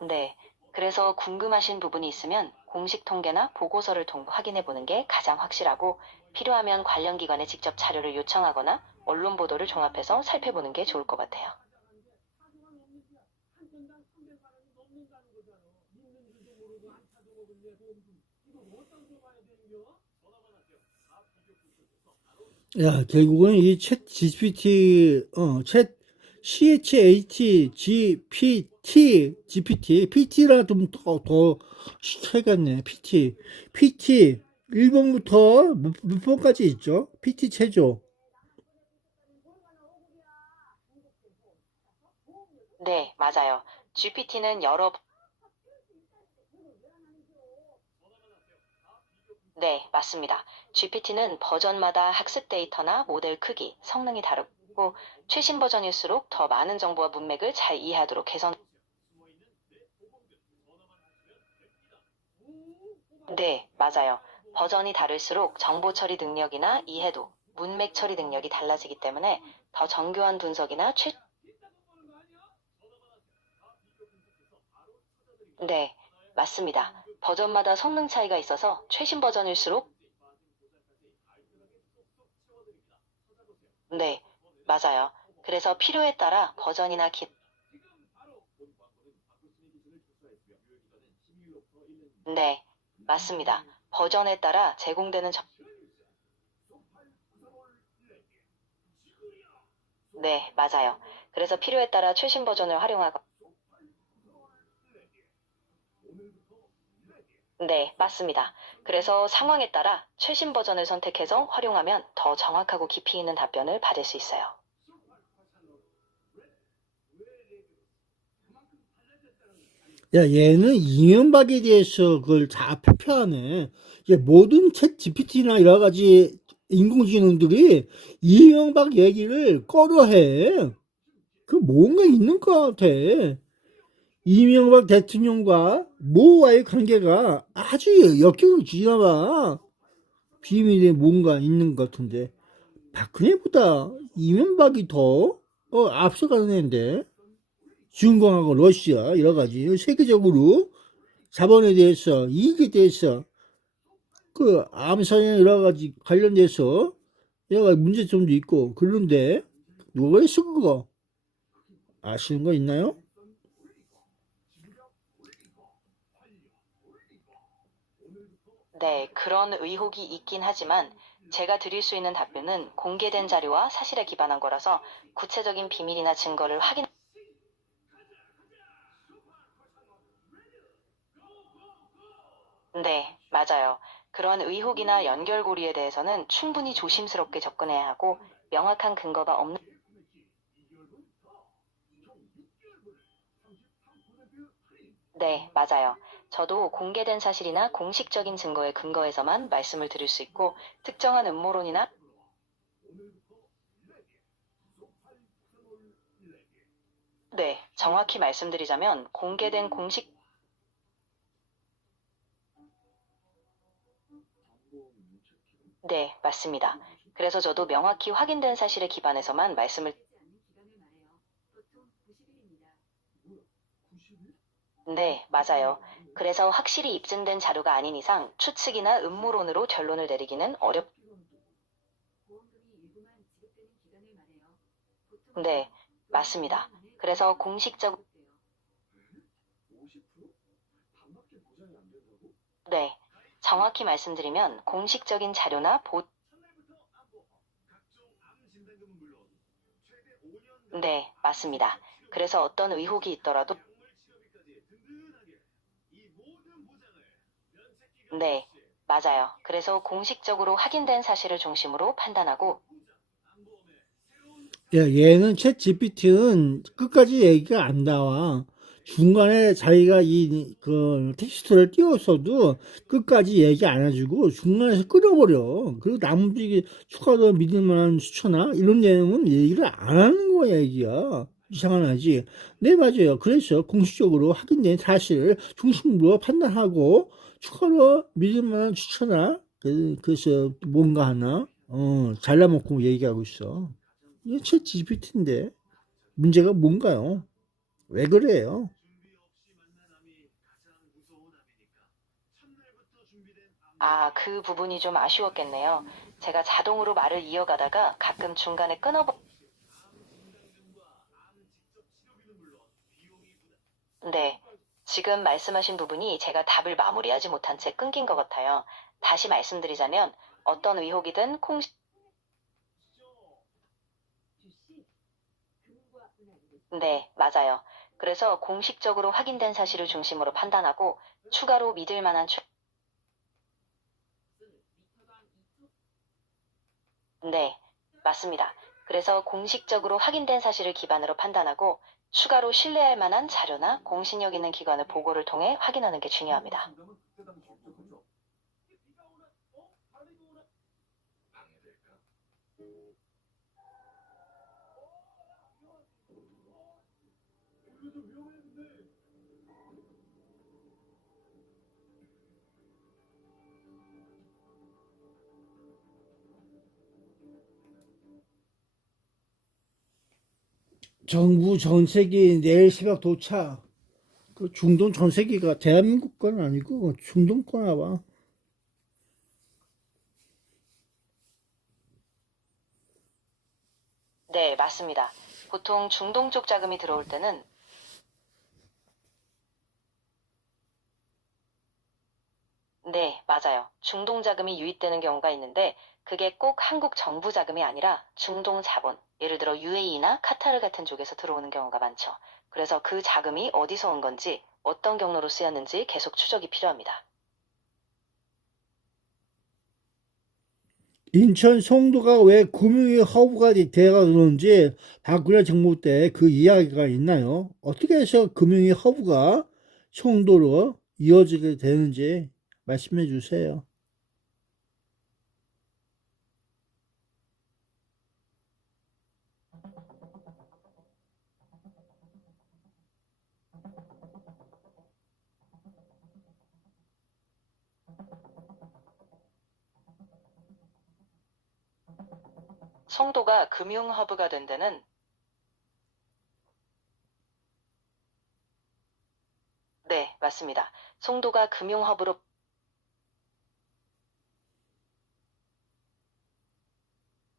네, 그래서 궁금하신 부분이 있으면 공식 통계나 보고서를 통해 확인해보는 게 가장 확실하고 필요하면 관련 기관에 직접 자료를 요청하거나 언론 보도를 종합해서 살펴보는 게 좋을 것 같아요. 야, 결국은 이 챗 GPT, PT라 좀 더 시켜야겠네. PT, 1번부터 몇 번까지 있죠? PT 체조. 네, 맞아요. GPT는 네, 맞습니다. GPT는 버전마다 학습 데이터나 모델 크기, 성능이 다르고 최신 버전일수록 더 많은 정보와 문맥을 잘 이해하도록 개선. 네, 맞아요. 버전이 다를수록 정보 처리 능력이나 이해도, 문맥 처리 능력이 달라지기 때문에 더 정교한 분석이나 네, 맞습니다. 버전마다 성능 차이가 있어서 최신 버전일수록 네, 맞아요. 그래서 필요에 따라 버전이나 네, 맞습니다. 버전에 따라 제공되는 네, 맞아요. 그래서 필요에 따라 최신 버전을 활용하고 네, 맞습니다. 그래서 상황에 따라 최신 버전을 선택해서 활용하면 더 정확하고 깊이 있는 답변을 받을 수 있어요. 야, 얘는 이명박에 대해서 그걸 다 표현하네. 이제 모든 챗 GPT나 여러 가지 인공지능들이 이명박 얘기를 꺼려해. 그 뭔가 있는 것 같아. 이명박 대통령과 모와의 관계가 아주 역겨워지나 봐. 비밀에 뭔가 있는 것 같은데. 박근혜보다 이명박이 더 앞서가는 애인데. 중공하고 러시아 여러 가지 세계적으로 자본에 대해서 이익에 대해서 그 암산에 여러 가지 관련돼서 여러 가지 문제점도 있고 그런데 누가 했어 그거 아시는 거 있나요? 네, 그런 의혹이 있긴 하지만 제가 드릴 수 있는 답변은 공개된 자료와 사실에 기반한 거라서 구체적인 비밀이나 증거를 확인 네, 맞아요. 그런 의혹이나 연결고리에 대해서는 충분히 조심스럽게 접근해야 하고 명확한 근거가 없는 네, 맞아요. 저도 공개된 사실이나 공식적인 증거에 근거해서만 말씀을 드릴 수 있고 특정한 음모론이나 네, 정확히 말씀드리자면 공개된 공식 네, 맞습니다. 그래서 저도 명확히 확인된 사실에 기반해서만 말씀을 네, 맞아요. 그래서 확실히 입증된 자료가 아닌 이상 추측이나 음모론으로 결론을 내리기는 네, 맞습니다. 그래서 네, 정확히 말씀드리면 공식적인 자료나 네, 맞습니다. 그래서 어떤 의혹이 있더라도 네, 맞아요. 그래서 공식적으로 확인된 사실을 중심으로 판단하고 야, 얘는 챗 GPT는 끝까지 얘기가 안 나와. 중간에 자기가 그 텍스트를 띄웠어도 끝까지 얘기 안 해주고 중간에서 끊어버려. 그리고 나머지 추가로 믿을 만한 수초나 이런 내용은 얘기를 안 하는 거야, 얘기야. 이상하지? 네, 맞아요. 그래서 공식적으로 확인된 사실을 중심으로 판단하고 추가로 믿을 만한 추천나 그래서 뭔가 하나 잘라먹고 얘기하고 있어. 이게 챗 GPT인데 문제가 뭔가요? 왜 그래요? 아, 그 부분이 좀 아쉬웠겠네요. 제가 자동으로 말을 이어가다가 가끔 중간에 네, 지금 말씀하신 부분이 제가 답을 마무리하지 못한 채 끊긴 것 같아요. 다시 말씀드리자면 어떤 의혹이든 네, 맞아요. 그래서 공식적으로 확인된 사실을 중심으로 판단하고 추가로 믿을 만한 네, 맞습니다. 그래서 공식적으로 확인된 사실을 기반으로 판단하고 추가로 신뢰할 만한 자료나 공신력 있는 기관의 보고를 통해 확인하는 게 중요합니다. 정부 전세기 내일 새벽 도착. 그 중동 전세기가 대한민국 건 아니고 중동 거나 봐. 네, 맞습니다. 보통 중동 쪽 자금이 들어올 때는 네, 맞아요. 중동 자금이 유입되는 경우가 있는데 그게 꼭 한국 정부 자금이 아니라 중동 자본, 예를 들어 UAE나 카타르 같은 쪽에서 들어오는 경우가 많죠. 그래서 그 자금이 어디서 온 건지, 어떤 경로로 쓰였는지 계속 추적이 필요합니다. 인천 송도가 왜 금융의 허브가 되어가는지 박근혜 정부 때 그 이야기가 있나요? 어떻게 해서 금융의 허브가 송도로 이어지게 되는지 말씀해 주세요. 송도가 금융 허브가 된 데는 네, 맞습니다. 송도가 금융 허브로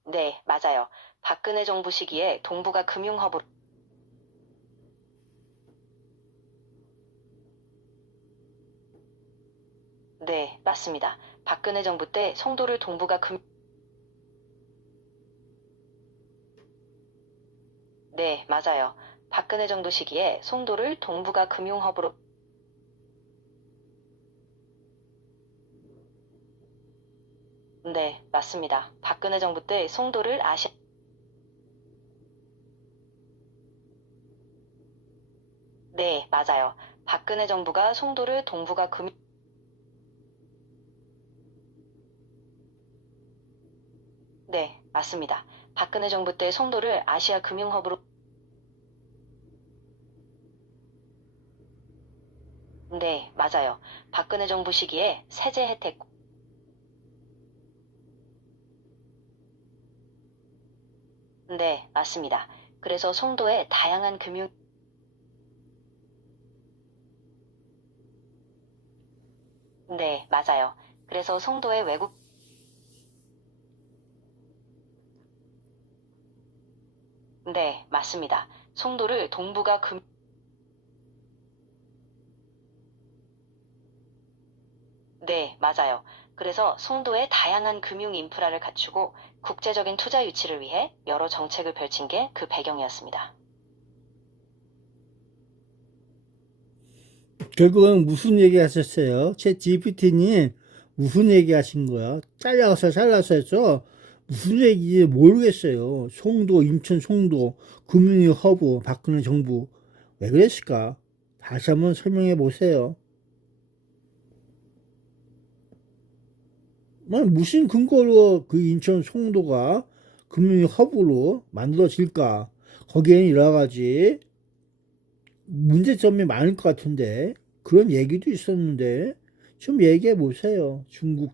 네, 맞아요. 박근혜 정부 시기에 동부가 금융 허브로 네, 맞습니다. 박근혜 정부 때 송도를 동부가 네, 맞아요. 박근혜 정부 시기에 송도를 동부가 금융 허브로 네, 맞습니다. 박근혜 정부 때 송도를 네, 맞아요. 박근혜 정부가 송도를 동부가 네, 맞습니다. 박근혜 정부 때 송도를 아시아 금융 허브로 네, 맞아요. 박근혜 정부 시기에 세제 혜택 네, 맞습니다. 그래서 송도에 다양한 네, 맞아요. 그래서 송도에 네, 맞습니다. 송도를 동부가 네, 맞아요. 그래서 송도에 다양한 금융 인프라를 갖추고 국제적인 투자 유치를 위해 여러 정책을 펼친 게 그 배경이었습니다. 결국은 무슨 얘기 하셨어요? 제 GPT님 무슨 얘기 하신 거야? 잘라서 해서 무슨 얘기인지 모르겠어요. 송도, 인천 송도, 금융의 허브, 박근혜 정부. 왜 그랬을까? 다시 한번 설명해 보세요. 무슨 근거로 그 인천 송도가 금융의 허브로 만들어질까? 거기에는 여러 가지 문제점이 많을 것 같은데 그런 얘기도 있었는데 좀 얘기해 보세요.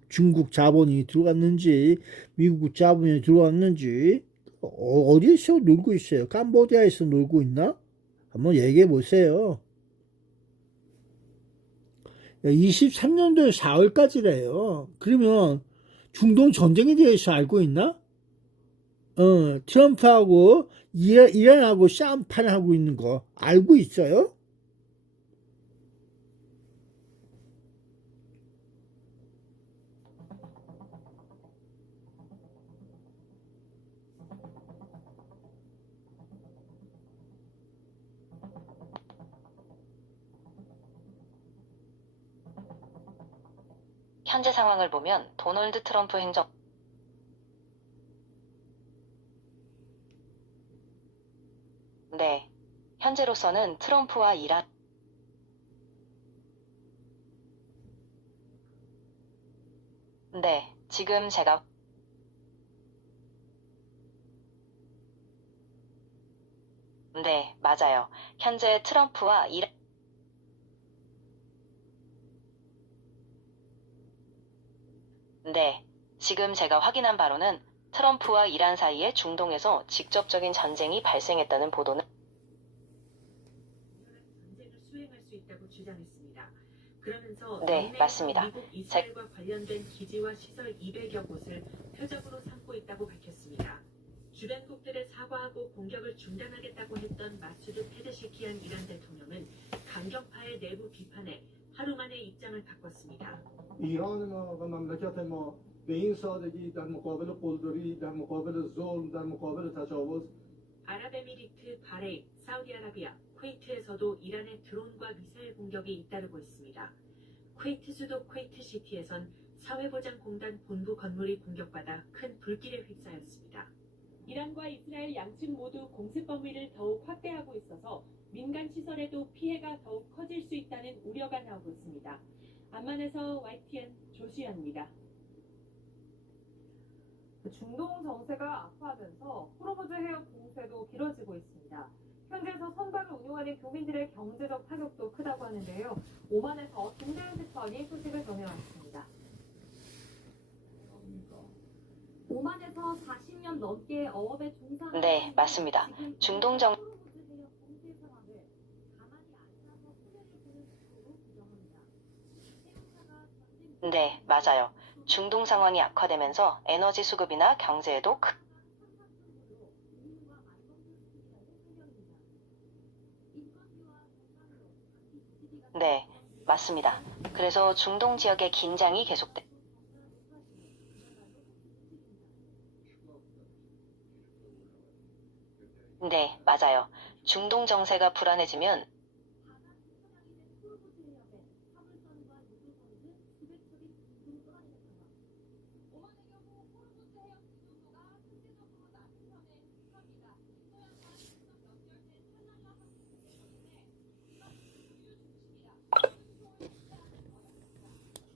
중국 자본이 들어갔는지 미국 자본이 들어왔는지 어디에서 놀고 있어요? 캄보디아에서 놀고 있나? 한번 얘기해 보세요. 23년도 4월까지래요. 그러면 중동 전쟁에 대해서 알고 있나? 트럼프하고 이란하고 싸움판하고 있는 거 알고 있어요? 현재 상황을 보면 도널드 트럼프 행정 네, 현재로서는 트럼프와 이란 네, 지금 제가 네, 맞아요. 현재 트럼프와 이란 네, 지금 제가 확인한 바로는 트럼프와 이란 사이에 중동에서 직접적인 전쟁이 발생했다는 보도는 수행할 수 있다고 주장했습니다. 그러면서 네, 맞습니다. 미국 이스라엘과 관련된 기지와 시설 200여 곳을 표적으로 삼고 있다고 밝혔습니다. 주변국들의 사고 사과하고 공격을 중단하겠다고 했던 마수드 페제시키안 이란 대통령은 강경파의 내부 비판에 하루 만에 입장을 바꿨습니다. ایران ما و مملکت ما به این سادگی در مقابل قلدری، در مقابل ظلم، در مقابل تجاوز 아랍에미리트, 바레인, 사우디아라비아, 쿠웨이트에서도 이란의 드론과 미사일 공격이 잇따르고 있습니다. 쿠웨이트 수도 쿠웨이트 시티에선 사회보장공단 본부 건물이 공격받아 큰 불길에 휩싸였습니다. 이란과 이스라엘 양측 모두 공습 범위를 더욱 확대하고 있어서 민간 시설에도 피해가 더욱 커질 수 있다는 우려가 나오고 있습니다. 암만에서 YTN 조수연입니다. 중동 정세가 악화하면서 호르무즈 해협 공세도 길어지고 있습니다. 현지에서 선박을 운용하는 교민들의 경제적 타격도 크다고 하는데요. 오만에서 김대현 특파원이 소식을 전해왔습니다. 오만에서 40년 넘게 어업에 종사하는 네, 맞습니다. 중동 정 네, 맞아요. 중동 상황이 악화되면서 에너지 수급이나 경제에도 네, 맞습니다. 그래서 중동 지역의 긴장이 계속돼. 네, 맞아요. 중동 정세가 불안해지면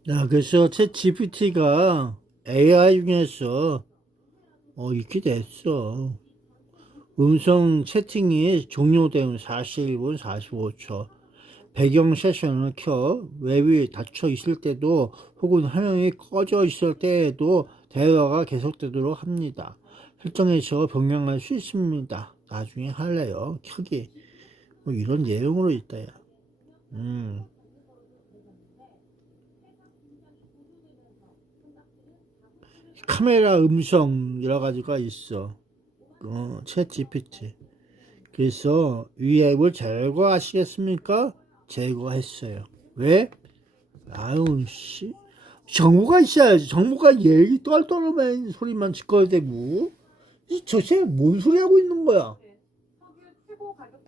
야, 그래서 챗 GPT가 AI 중에서 있게 됐어. 음성 채팅이 종료되면 41분 45초. 배경 세션을 켜 웹이 닫혀 있을 때도 혹은 화면이 꺼져 있을 때에도 대화가 계속되도록 합니다. 설정해서 변경할 수 있습니다. 나중에 할래요. 켜기. 뭐 이런 내용으로 있다야. 카메라 음성 여러 가지가 있어. 챗 GPT. 그래서 이 앱을 제거하시겠습니까? 제거했어요. 왜? 아유 씨. 정보가 있어야지. 정보가 얘기 떨떠름한 소리만 짓거리대고. 저새 뭔 소리 하고 있는 거야? 석유 최고 가격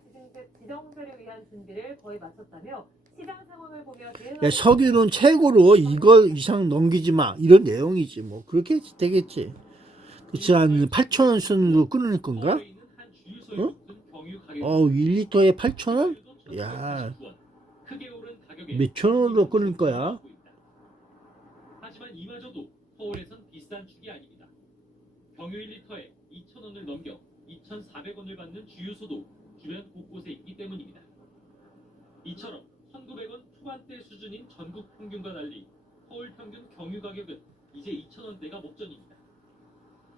지정세를 위한 준비를 거의 마쳤다며 시장 상황을 보며 야, 석유는 최고로 이거 이상 넘기지 마. 이런 내용이지. 뭐 그렇게 되겠지. 그치, 한 8,000원 선으로 끊을 건가? 1리터에 8,000원? 야, 몇천 원으로 끊을 거야? 하지만 이마저도 서울에선 비싼 축이 아닙니다. 경유 1리터에 2,000원을 넘겨 2,400원을 받는 주유소도 주변 곳곳에 있기 때문입니다. 이처럼 1,900원 초반대 수준인 전국 평균과 달리 서울 평균 경유 가격은 이제 2,000원대가 목전입니다.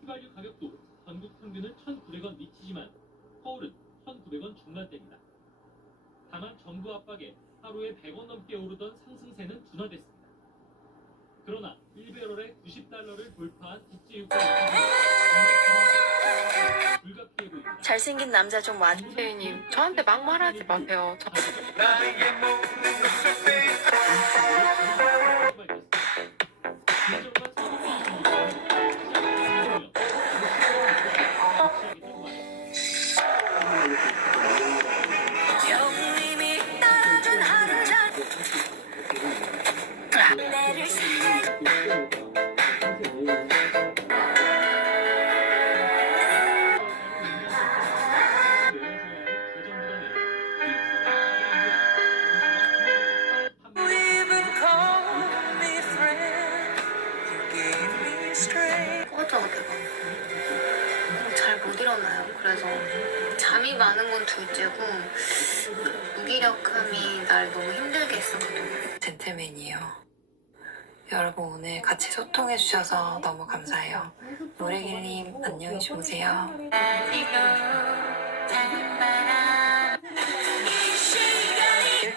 휘발유 가격도 전국 평균은 1,900원 미치지만 서울은 1,900원 중반대입니다. 다만 정부 압박에 하루에 100원 넘게 오르던 상승세는 둔화됐습니다. 그러나 1배럴에 $90를 돌파한 국제유가 불가피해 보입니다. 잘생긴 남자 좀 와주세요. 님 저한테 막말하지 마세요. 호흡자가 대박. 잘 못 일어나요. 그래서 잠이 많은 건 둘째고 무기력함이 날 너무 힘들게 했었거든요. 젠틀맨이에요. 여러분 오늘 같이 소통해주셔서 너무 감사해요. 노래길님 안녕히 주무세요.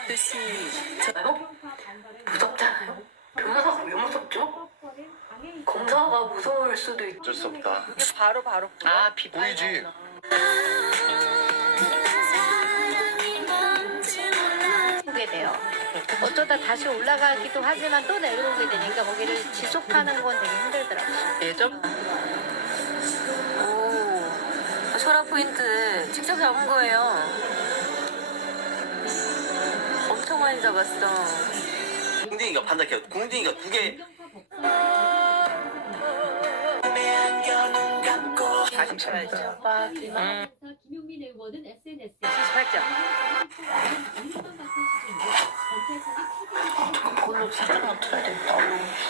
12시 무섭잖아요. 변호사가 왜 무섭죠? 검사가 무서울 수도 있죠. 어쩔 수 없다. 바로 보이지? 보게 돼요. 어쩌다 다시 올라가기도 하지만 또 내려오게 되니까 거기를 지속하는 건 되게 힘들더라고요. 예전 소라 포인트 직접 잡은 거예요. 엄청 많이 잡았어. 궁둥이가 반짝해요. 궁둥이가 두 개. 48점. 김용민 의원은 SNS 78점.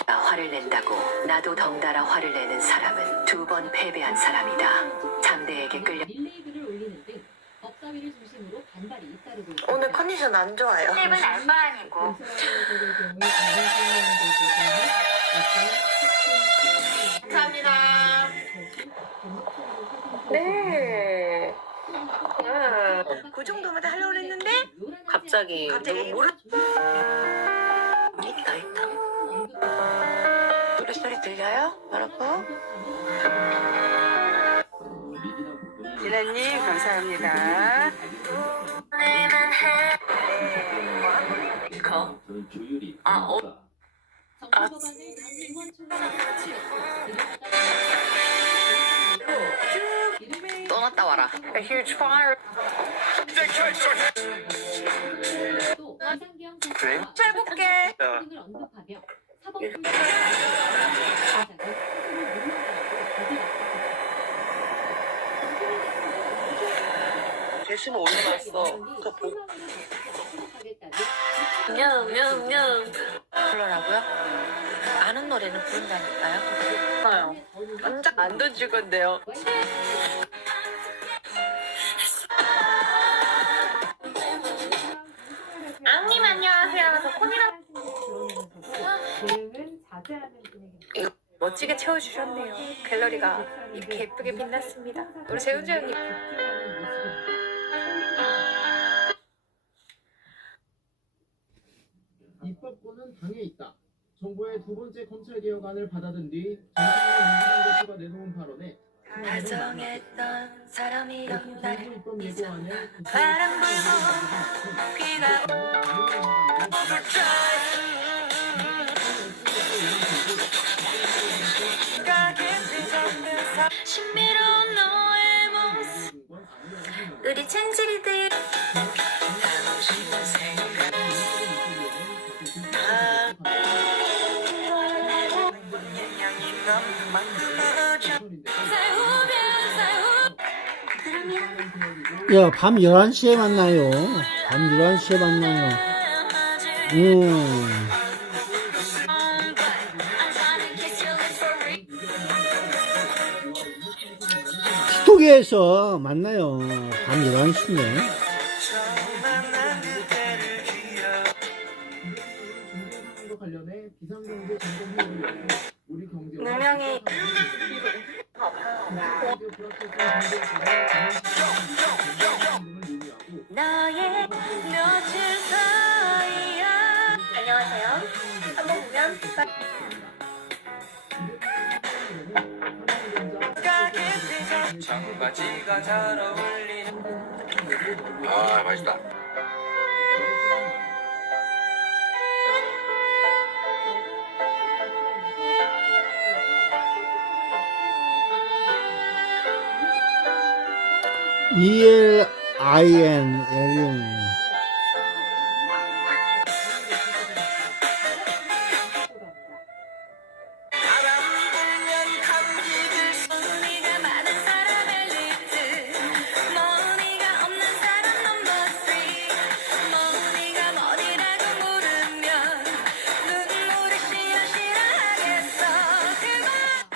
화를 낸다고 나도 덩달아 화를 내는 사람은 두 번 패배한 사람이다. 상대에게 끌려 릴레이글을 올리는 등 법사위를 중심으로 반발이 잇따르고 있습니다. 오늘 컨디션 안 좋아요. 팁은 알바 아니고 감사합니다. 네. 그 정도만 하려고 했는데 갑자기 누구 모르 있다 있다. 노래소리 들려요? 여러분? 진아님 감사합니다. 이거 정부법안을 당 의원 총회에서 떠났다 와라. A huge fire. 또 이상경 그래? 사건과 해볼게. 등을 언급하며 사법 게시물 올려놨어. 냠냠냠. 불러라고요? 아는 노래는 부른다니까요. 완전 안 던질 건데요. 앙님 안녕하세요. 저 콘이랑 대응은 자제하는 분위기입니다. 이거 멋지게 채워주셨네요. 갤러리가 이렇게 예쁘게 빛났습니다. 우리 재훈재 형님. 입법권은 당에 있다. 정부의 두 번째 검찰개혁안을 받아든 뒤 정상훈 민주당 대표가 내놓은 발언에 다정했던 사람이 나를 예고안에 바람 불고 비가 신비로운 너의 모습 우리 첸지리들 야, 밤 11시에 만나요. 밤 11시에 만나요. 스토리에서 만나요. 밤 11시네. 관련해 비상경제 점검회의를 우리 경제 누명이 나의 며칠 사이야. 안녕하세요. 한번 보면 청바지가 잘 어울리는. 아 맛있다. ELIN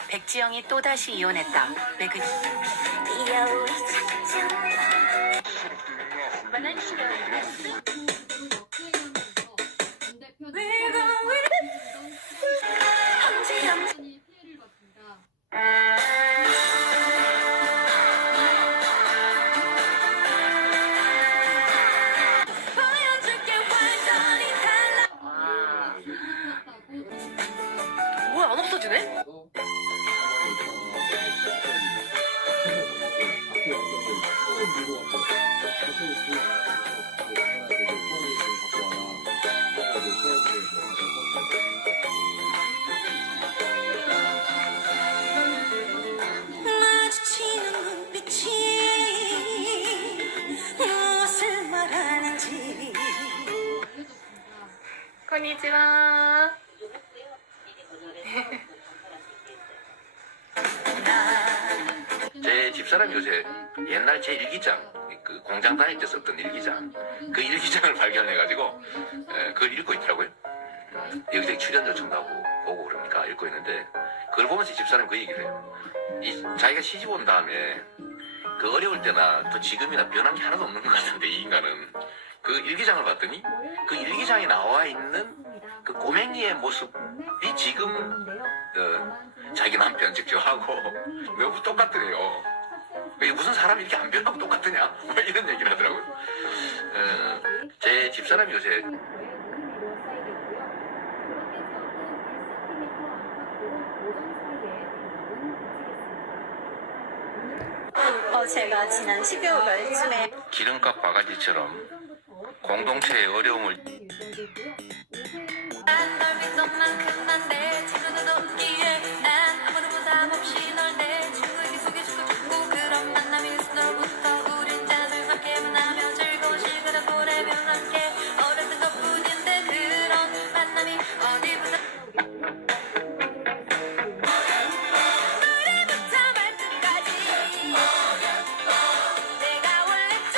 백지영이 또다시 이혼했다. 왜 그... 뭐야 안 없어지네? 마주치는 눈빛이 무엇을 말하는지. 건니치와. 제 집사람이 요새 옛날 제 일기장, 그 공장 다닐 때 썼던 일기장, 그 일기장을 발견해가지고 그걸 읽고 있더라고요. 여기저기 출연 요청도 하고 오고 그러니까 읽고 있는데, 그걸 보면서 집사람이 그 얘기를 해요. 자기가 시집 온 다음에 그 어려울 때나 또 지금이나 변한 게 하나도 없는 것 같은데, 이 인간은 그 일기장을 봤더니 그 일기장에 나와 있는 그 꼬맹이의 모습이 지금 자기 남편 직접 하고 너무 똑같더래요. 이게 무슨 사람이 이렇게 안 변하고 똑같으냐? 뭐 이런 얘기를 하더라고요. 제 집사람이 요새 제가 지난 12월 말쯤에 기름값 바가지처럼 공동체의 어려움을 널 믿던 만큼만 내 친구들도 웃기에 난 아무도 부담 없이 널 내 친구에게 소개시켜 줬고, 그런 만남이 있으로부터 우린 짠을 함께 만나며 즐거운 시간을 보내며 함께 어렸던 것뿐인데, 그런 만남이 어디부터 노래부터 말끝까지 내가 원래 좀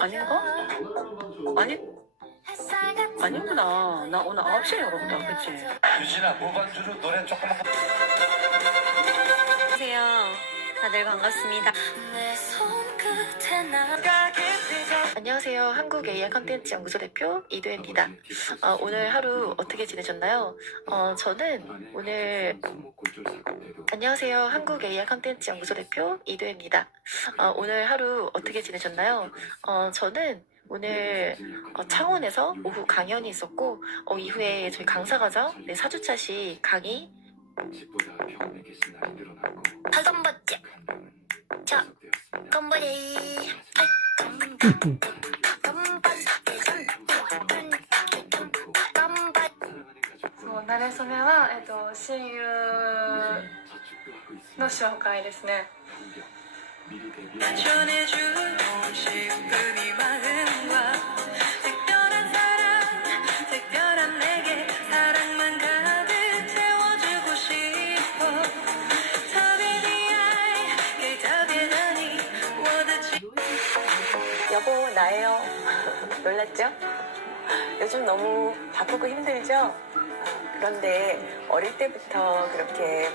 아닌가? 아니구나. 나 오늘 9시에 열었다. 그치? 유진아, 무반주로 노래 조금만. 안녕하세요. 다들 반갑습니다. 안녕하세요. 한국 AI 컨텐츠 연구소 대표 이도혜입니다. 오늘 하루 어떻게 지내셨나요? 저는 오늘 안녕하세요. 한국 AI 컨텐츠 연구소 대표 이도혜입니다. 오늘 하루 어떻게 지내셨나요? 저는 오늘 창원에서 오후 강연이 있었고, 이후에 저희 강사과정 4주차시 강의 다섯번째 자 건보리慣れ初めは、親友の紹介ですね。 전해주고 싶은 이 마음과 특별한 사랑, 특별한 내게 사랑만 가득 채워주고 싶어. 여보, 나예요. 놀랐죠? 요즘 너무 바쁘고 힘들죠? 그런데 어릴 때부터 그렇게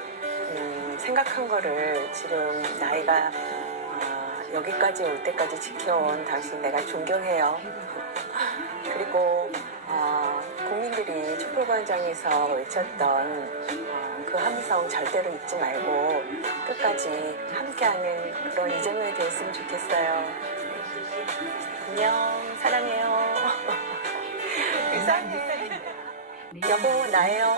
생각한 거를 지금 나이가 여기까지 올 때까지 지켜온 당신 내가 존경해요. 그리고 국민들이 촛불광장에서 외쳤던 그 함성 절대로 잊지 말고 끝까지 함께하는 그런 이재명이 되었으면 좋겠어요. 안녕, 사랑해요. 이상해. 여보, 나예요.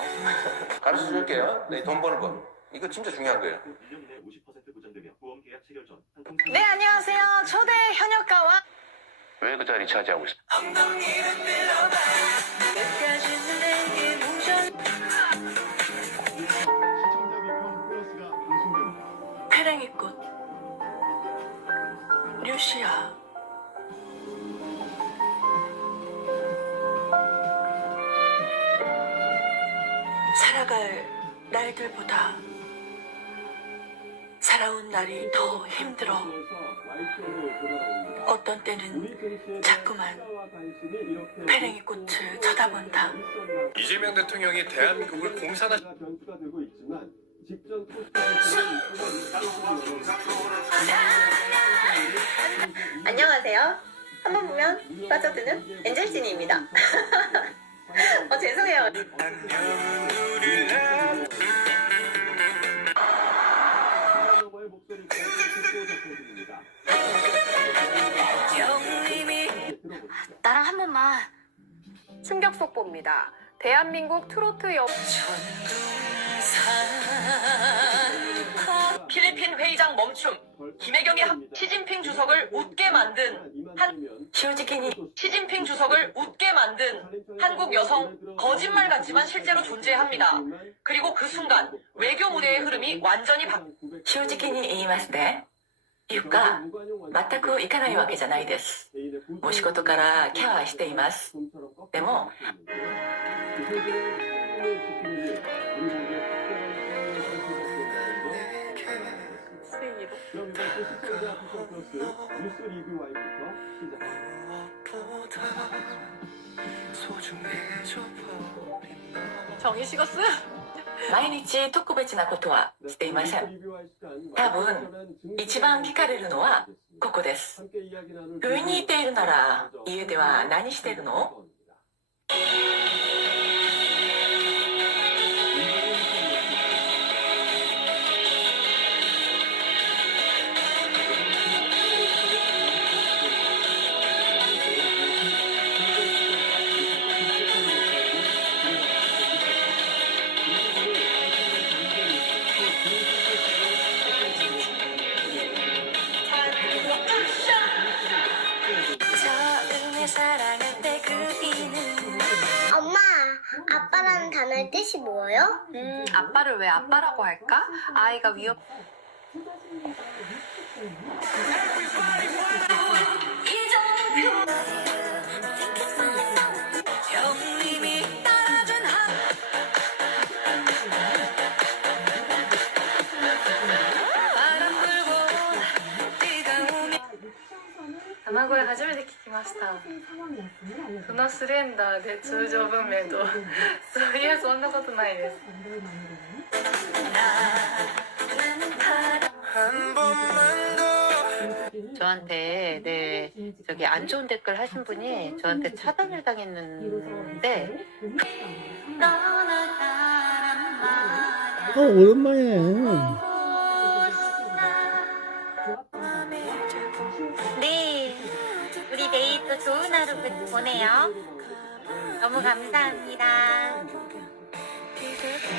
가르쳐 줄게요. 네, 돈 버는 법. 이거 진짜 중요한 거예요. 네, 안녕하세요. 초대 현역가와 왜 그 자리 차지하고 있어? 페랭이꽃 류시아 살아갈 날들보다 살아온 날이 더 힘들어. 어떤 때는 자꾸만 페랭이꽃을 쳐다본다. 이재명 대통령이 대한민국을 공산화 안녕하세요. 한 번 보면 빠져드는 엔젤진이입니다. 죄송해요. 나랑 한 번만. 충격 속보입니다. 대한민국 트로트 여 필리핀 회의장 멈춤. 김혜경이 시진핑 주석을 웃게 만든 시진핑 주석을 웃게 만든 한국 여성 거짓말 같지만 실제로 존재합니다. 그리고 그 순간 외교 무대의 흐름이 완전히 正直に言いますね。いうか、全く行かないわけじゃないです。お仕事からケアしています。でも、 정이 식었어요? 毎日特別なことはしていません。多分、一番聞かれるのはここです。上にいているなら、家では何してるの？ 엄마, 아빠라는 단어의 뜻이 뭐예요? 아빠를 왜 아빠라고 할까? 아이가 위협. 형님이 따라준 바람 불고 비가 오면 名前初めて聞きました。このスレンダーで通常文明とそういやそんなことないです。 저한테 저기 안 좋은 댓글 하신 분이 저한테 차단을 당했는데 오랜만에. 네, 우리 내일 또 좋은 하루 보내요. 너무 감사합니다.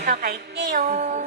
저 갈게요.